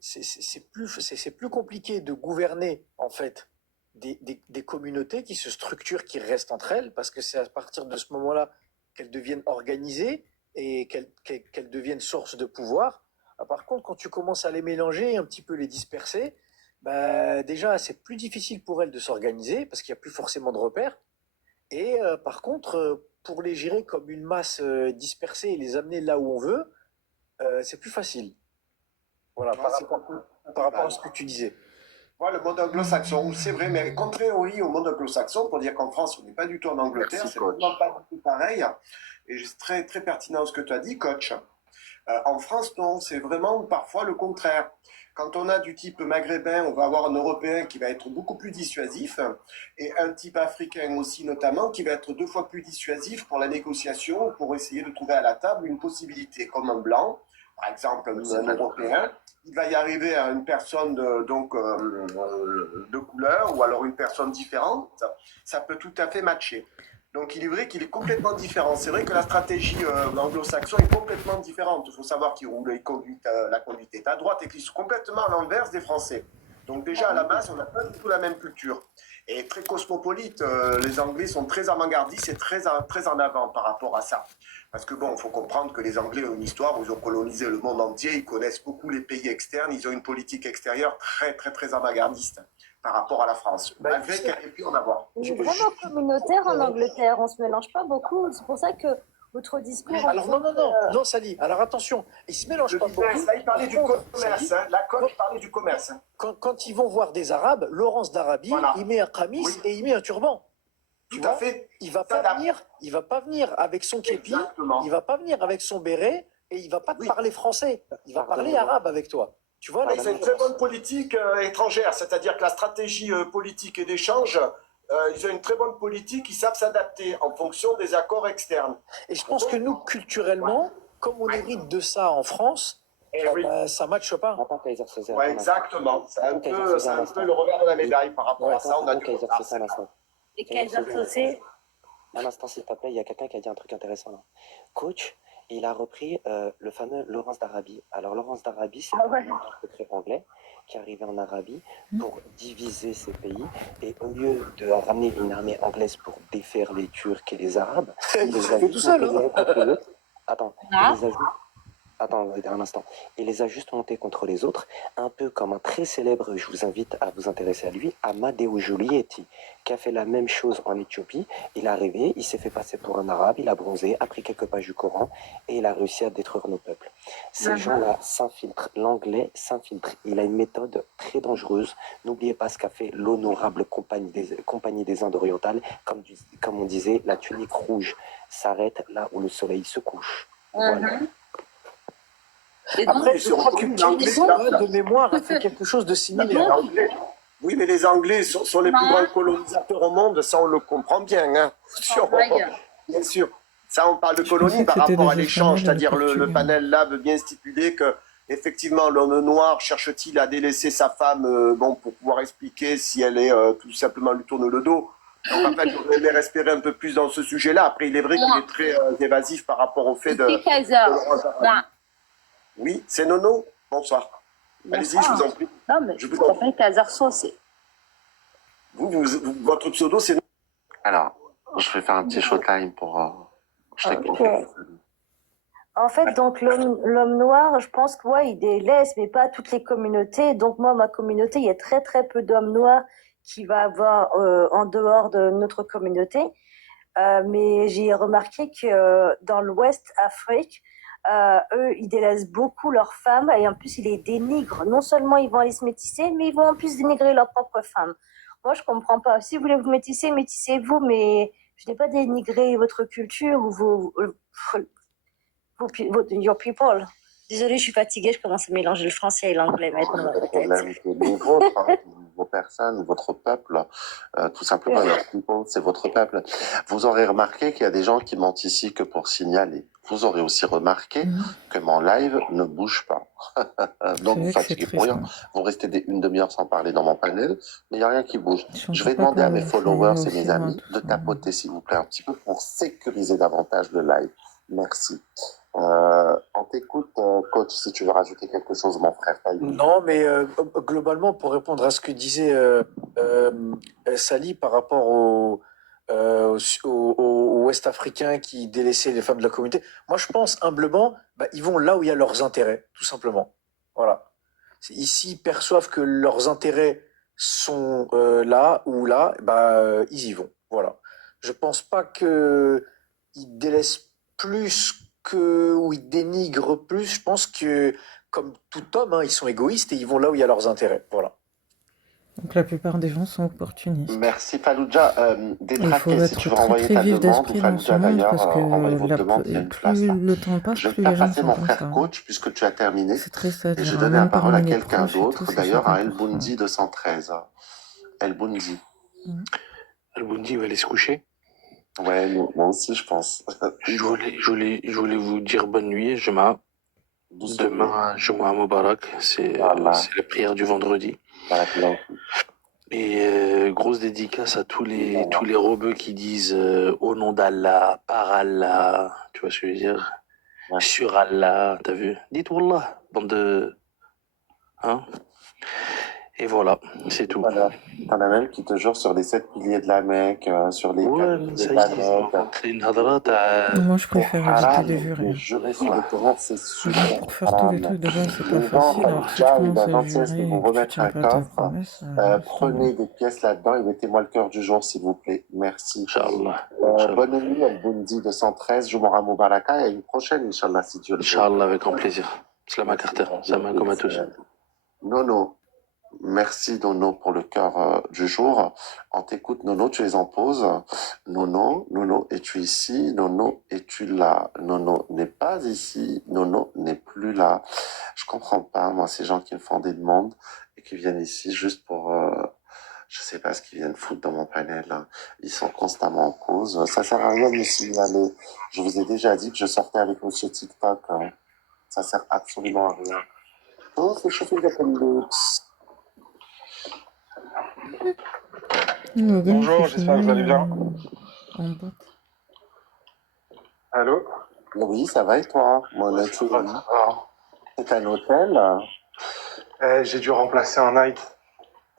c'est plus compliqué de gouverner, en fait, des communautés qui se structurent, qui restent entre elles, parce que c'est à partir de ce moment-là qu'elles deviennent organisées et qu'elles deviennent source de pouvoir. Par contre, quand tu commences à les mélanger et un petit peu les disperser, bah, déjà, c'est plus difficile pour elles de s'organiser, parce qu'il n'y a plus forcément de repères. Et par contre, pour les gérer comme une masse dispersée et les amener là où on veut, c'est plus facile. Voilà, par rapport à ce que tu disais. Moi, le monde anglo-saxon, c'est vrai, mais contraire au monde anglo-saxon, pour dire qu'en France, on n'est pas du tout en Angleterre, Merci, c'est coach. vraiment pas du tout pareil. Et c'est très, très pertinent ce que tu as dit, coach. En France, non, c'est vraiment parfois le contraire. Quand on a du type maghrébin, on va avoir un Européen qui va être beaucoup plus dissuasif, et un type africain aussi notamment, qui va être 2 fois plus dissuasif pour la négociation, pour essayer de trouver à la table une possibilité, comme un blanc, par exemple un Européen. Il va y arriver à une personne de couleur ou alors une personne différente, ça peut tout à fait matcher. Donc il est vrai qu'il est complètement différent. C'est vrai que la stratégie anglo-saxonne est complètement différente. Il faut savoir qu'ils roulent la conduite est à droite et qu'ils sont complètement à l'inverse des Français. Donc déjà à la base, on n'a pas du tout la même culture. Et très cosmopolite, les Anglais sont très avant-gardistes et très en avant par rapport à ça. Parce que bon, il faut comprendre que les Anglais ont une histoire, ils ont colonisé le monde entier, ils connaissent beaucoup les pays externes, ils ont une politique extérieure très, très, très avant-gardiste par rapport à la France, malgré qu'elle ait pu en avoir. On est vraiment communautaire en Angleterre, on se mélange pas beaucoup. C'est pour ça que votre discours. Alors non, Sally, alors attention, ils se mélangent pas beaucoup. Là, il parlait du commerce, hein. La coach parlait du commerce. Hein. Quand ils vont voir des Arabes, Laurence d'Arabie, Voilà. il met un qamis et il met un turban. Tout à fait. Il va pas venir avec son képi, il va pas venir avec son béret et il va pas te parler français. Il va parler arabe avec toi. Tu vois, là, c'est une très bonne politique étrangère, c'est-à-dire que la stratégie politique et d'échange, ils ont une très bonne politique, ils savent s'adapter en fonction des accords externes. Et je pense que nous, culturellement, comme on hérite de ça en France, ça ne matche pas. Ouais, exactement. C'est un peu le revers de la médaille par rapport à ça. On a du retard. Et Kaiser Sosé. Un instant, s'il te plaît, il y a quelqu'un qui a dit un truc intéressant là. Coach, il a repris le fameux Laurence d'Arabie. Alors, Laurence d'Arabie, c'est un secret anglais qui est arrivé en Arabie pour diviser ces pays. Et au lieu de ramener une armée anglaise pour défaire les Turcs et les Arabes, il les a tout seul. Attends, un instant. Il les a juste montés contre les autres, un peu comme un très célèbre, je vous invite à vous intéresser à lui, Amadeo Giulietti, qui a fait la même chose en Éthiopie. Il est arrivé, il s'est fait passer pour un arabe, il a bronzé, a pris quelques pages du Coran, et il a réussi à détruire nos peuples. Ces gens-là s'infiltrent, l'anglais s'infiltre. Il a une méthode très dangereuse. N'oubliez pas ce qu'a fait l'honorable compagnie des Indes orientales. Comme on disait, la tunique rouge s'arrête là où le soleil se couche. Voilà. Après, je crois que Kim de mémoire a fait quelque chose de similaire. Oui, mais les Anglais sont les plus grands colonisateurs au monde, ça on le comprend bien. Hein. Bien sûr. Ça, on parle de Je colonie pensais que par c'était rapport à des l'échange, Espagnols et des c'est-à-dire le Portugais. panel là veut bien stipuler que effectivement l'homme noir cherche-t-il à délaisser sa femme pour pouvoir expliquer si elle est tout simplement lui tourne le dos. Donc en fait, j'aurais aimé respirer un peu plus dans ce sujet-là. Après, il est vrai qu'il est très évasif par rapport au fait de Oui, c'est Nono. Bonsoir. Allez-y, je vous en prie. Non, mais Je je vous en prie. m'appelle Kazar Socé. Votre pseudo, c'est Alors, je vais faire un petit showtime pour. Je t'écoute. En fait, donc l'homme noir, je pense que ouais, il délaisse, mais pas toutes les communautés. Donc moi, ma communauté, il y a très très peu d'hommes noirs qui va avoir en dehors de notre communauté. Mais j'ai remarqué que dans l'Ouest Afrique, eux, ils délaissent beaucoup leurs femmes et en plus, ils les dénigrent. Non seulement ils vont aller se métisser, mais ils vont en plus dénigrer leurs propres femmes. Moi, je comprends pas. Si vous voulez vous métisser, métissez-vous, mais je n'ai pas dénigré votre culture ou your people. Désolée, je suis fatiguée, je commence à mélanger le français et l'anglais maintenant. Le problème que les vôtres, hein, vos personnes, votre peuple, tout simplement, your people, c'est votre peuple. Vous aurez remarqué qu'il y a des gens qui mentent ici que pour signaler. Vous aurez aussi remarqué que mon live ne bouge pas. Donc vous fatiguez pour rien. Vous restez une demi-heure sans parler dans mon panel, mais il n'y a rien qui bouge. Je vais demander à mes followers et mes amis de tapoter, s'il vous plaît, un petit peu pour sécuriser davantage le live. Merci. On t'écoute, coach, si tu veux rajouter quelque chose, mon frère. Non, mais globalement, pour répondre à ce que disait Sally par rapport aux Ouest-Africains qui délaissaient les femmes de la communauté, moi je pense humblement, ils vont là où il y a leurs intérêts, tout simplement. Voilà. Ici, ils perçoivent que leurs intérêts sont là ou là, ils y vont. Voilà. Je pense pas qu'ils délaissent plus ou ils dénigrent plus. Je pense que, comme tout homme, ils sont égoïstes et ils vont là où il y a leurs intérêts. Voilà. Donc la plupart des gens sont opportunistes. Merci Fallujah. Il faut être si tu veux très renvoyer très ta vif demande, ou d'esprit dans ce Fallujah monde d'ailleurs, parce que envoyez votre demande, il y a une place plus là. le temps passe, Je vais plus te les faire gens passer sont mon comme frère ça. coach, puisque tu as terminé. C'est triste à Et je dire, donnais la même parole à parmi les quelqu'un proches et tout, d'autre, c'est d'ailleurs à El 50%. Boundi 213. El Boundi. El Boundi va aller se coucher. Ouais, moi aussi, je pense. Je voulais vous dire bonne nuit, Juma. Demain, Juma Mubarak, c'est la prière du vendredi. Et grosse dédicace à tous les rebeux qui disent au nom d'Allah, par Allah, tu vois ce que je veux dire? Sur Allah, t'as vu? Dites Wallah, bande de... Hein? Et voilà, c'est tout. T'en as même qui te jurent sur les 7 piliers de la Mecque, sur les 4 piliers ça de y la est, Mecque. c'est une hadra, Moi, je préfère éviter de jurer. Jurer sur le Coran, c'est super Pour faire tous les trucs de base, c'est pas Les gens, facile. Alors si tu Fallujah, eu commences la à gentillesse de jurer vous et que tu remettre tiens un pas ta coffre. promesse, Prenez des pièces là-dedans et mettez-moi le cœur du jour, s'il vous plaît. Merci. Inch'Allah. Bonne nuit, El Boundi 213, Jumara Mubaraka, et à une prochaine, Inch'Allah, si Dieu le veut. Inch'Allah, avec grand plaisir. Salam à Carter, salam alaikum à tous. Nono, merci Nono pour le cœur du jour. On t'écoute Nono, tu es en pause. Nono, es-tu ici? Nono, es-tu là? Nono n'est pas ici. Nono n'est plus là. Je comprends pas, moi, ces gens qui me font des demandes et qui viennent ici juste pour... je sais pas ce qu'ils viennent foutre dans mon panel. Hein. Ils sont constamment en pause. Ça sert à rien de me signaler. Je vous ai déjà dit que je sortais avec monsieur TikTok. Hein. Ça sert absolument à rien. Oh, c'est chauffé de Bonjour, j'espère que vous allez bien. Allô? Oui, ça va et toi? Mon c'est un hôtel. J'ai dû remplacer un night.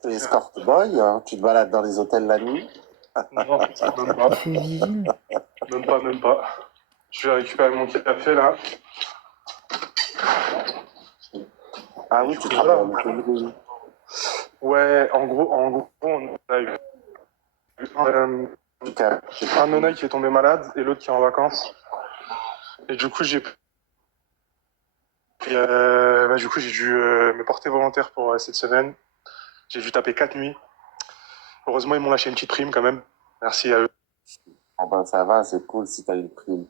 Tu es escort boy, hein? Tu te balades dans les hôtels la nuit? Non, même pas. Même pas. Je vais récupérer mon café là. Ah oui, tu travailles en hôtellerie. Ouais, en gros, on a eu un nonai qui est tombé malade et l'autre qui est en vacances. Et du coup, j'ai dû me porter volontaire pour cette semaine. J'ai dû taper 4 nuits. Heureusement, ils m'ont lâché une petite prime quand même. Merci à eux. Oh ben ça va, c'est cool si t'as une prime.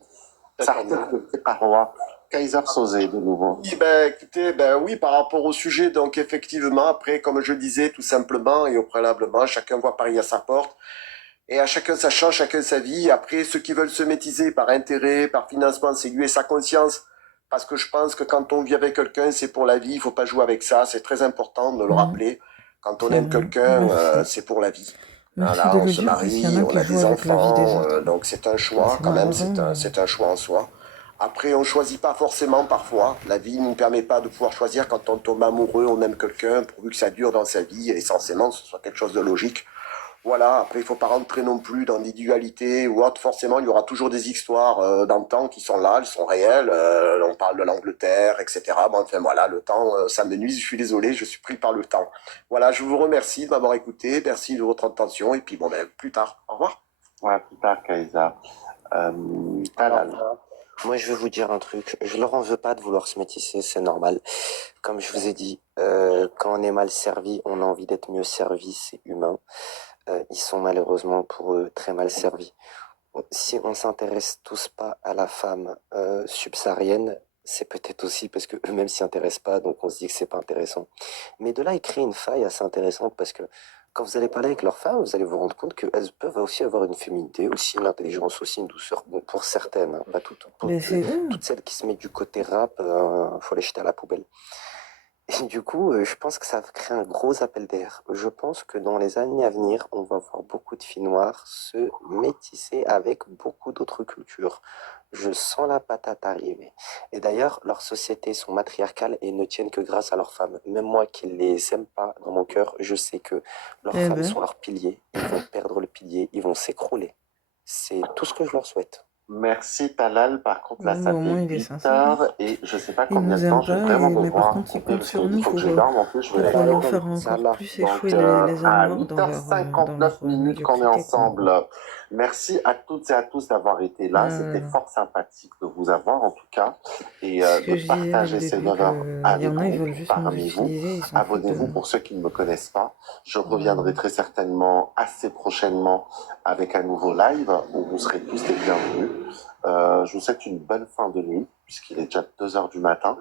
Ça retire de tes parois. Kaiser Sosé, de nouveau. Oui, ben, écoutez, ben oui, par rapport au sujet, donc effectivement, après, comme je disais, tout simplement et au préalablement, chacun voit Paris à sa porte. Et à chacun sa chance, chacun sa vie. Après, ceux qui veulent se métiser par intérêt, par financement, c'est lui et sa conscience. Parce que je pense que quand on vit avec quelqu'un, c'est pour la vie. Il faut pas jouer avec ça. C'est très important de le rappeler. Quand on C'est aime vrai. quelqu'un, Merci. c'est pour la vie. Merci Voilà, de on le se dire, parce qu'il y en marie, a on qui a jouent des avec la vie des enfants, autres. donc c'est un choix C'est quand même, malheureux. c'est un choix en soi. Après, on choisit pas forcément parfois. La vie ne nous permet pas de pouvoir choisir quand on tombe amoureux, on aime quelqu'un, pourvu que ça dure dans sa vie, et essentiellement, que ce soit quelque chose de logique. Voilà, après, il faut pas rentrer non plus dans des dualités ou autre. Forcément, il y aura toujours des histoires dans le temps qui sont là, elles sont réelles. On parle de l'Angleterre, etc. Bon, enfin, voilà, le temps, ça me nuise, je suis désolé, je suis pris par le temps. Voilà, je vous remercie de m'avoir écouté, merci de votre attention, et puis bon, ben, plus tard. Au revoir. Ouais, plus tard, Kaiser. Talal. Moi, je vais vous dire un truc. Je leur en veux pas de vouloir se métisser, c'est normal. Comme je vous ai dit, quand on est mal servi, on a envie d'être mieux servi, c'est humain. Ils sont malheureusement pour eux très mal servis. Si on s'intéresse tous pas à la femme subsaharienne, c'est peut-être aussi parce que eux-mêmes s'y intéressent pas, donc on se dit que c'est pas intéressant. Mais de là, ils créent une faille assez intéressante parce que quand vous allez parler avec leurs femmes, vous allez vous rendre compte qu'elles peuvent aussi avoir une féminité, aussi une intelligence, aussi une douceur. Bon, pour certaines, hein, pas toutes. Pour Mais c'est eux. toutes celles qui se mettent du côté rap, faut les jeter à la poubelle. Et du coup, je pense que ça va créer un gros appel d'air. Je pense que dans les années à venir, on va voir beaucoup de filles noires se métisser avec beaucoup d'autres cultures. Je sens la patate arriver. Et d'ailleurs, leurs sociétés sont matriarcales et ne tiennent que grâce à leurs femmes. Même moi qui ne les aime pas dans mon cœur, je sais que leurs Eh femmes ben. sont leurs piliers. Ils vont perdre le pilier, ils vont s'écrouler. C'est tout ce que je leur souhaite. Merci Talal, par contre là Bon, ça au moins, fait il est 8 sincère. heures et je sais pas Ils combien nous de temps aiment je vais pas, vraiment mais par devoir contre, ils couper comptent parce sur qu'il nous faut que je pour dorme en plus, je vais leur aller faire ça encore là. plus Donc échouer les hommes à noirs dans leur 8h59 minutes qu'on est médiocrité, quoi. ensemble. Merci à toutes et à tous d'avoir été là, c'était fort sympathique de vous avoir en tout cas et Ce que de je disais dès partager le ces début, 9 heures qu'il y avec en a, ils vous veulent juste nous parmi vous. utiliser, ils s'en foutent de Abonnez-vous nous. pour ceux qui ne me connaissent pas. Je reviendrai très certainement assez prochainement avec un nouveau live où vous serez tous les bienvenus. Je vous souhaite une bonne fin de nuit, puisqu'il est déjà 2 heures du matin.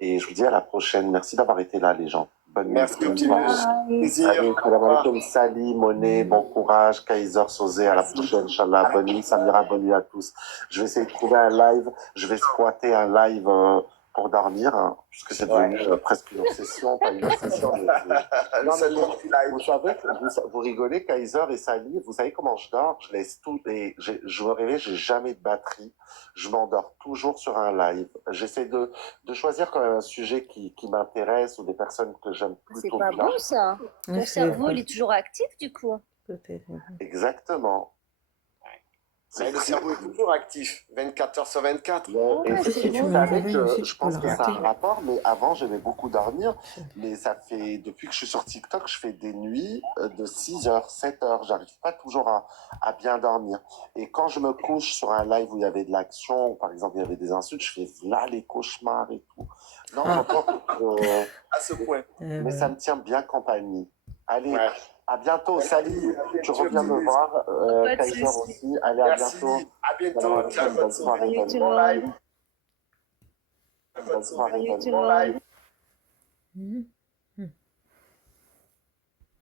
Et je vous dis à la prochaine. Merci d'avoir été là, les gens. Bonne nuit. Merci, Optimus. Plaisir. Allez, Au revoir. salam Sali, Monet, bon courage. Kaiser, Sosé, à la prochaine, Inch'Allah. Bonne nuit, Samira, bonne nuit à tous. Je vais essayer de trouver un live. Je vais squatter un live pour dormir, hein, puisque c'est devenu presque une obsession, pas une obsession. Mais non, mais vous savez, vous rigolez, Kaiser et Sally, vous savez comment je dors? Je laisse tout, et je me réveille, j'ai jamais de batterie. Je m'endors toujours sur un live. J'essaie de choisir quand même un sujet qui m'intéresse ou des personnes que j'aime C'est plutôt pas bien. bon ça. Ton Ouais, cerveau, il est toujours actif du coup. Peut-être. Exactement. Le cerveau est toujours actif, 24 heures sur 24. Et Ouais, c'est vous bon. savez aussi, que tu je peux pense le que ça a rater. un rapport, mais avant j'aimais beaucoup dormir, mais ça fait, depuis que je suis sur TikTok, je fais des nuits de 6 heures, 7 heures, j'arrive pas toujours à bien dormir. Et quand je me couche sur un live où il y avait de l'action, par exemple il y avait des insultes, je fais là les cauchemars et tout. Non, j'entends que À ce point. mais ça me tient bien compagnie. Allez, à bientôt, Sally, tu reviens me voir, Pas de Kaiser soucis. aussi, allez, à Merci. bientôt. À bientôt. Salam Ciao, alaikum, bonne soirée, bonne Bon live. bonne soirée, bonne Salut tout le monde. nuit.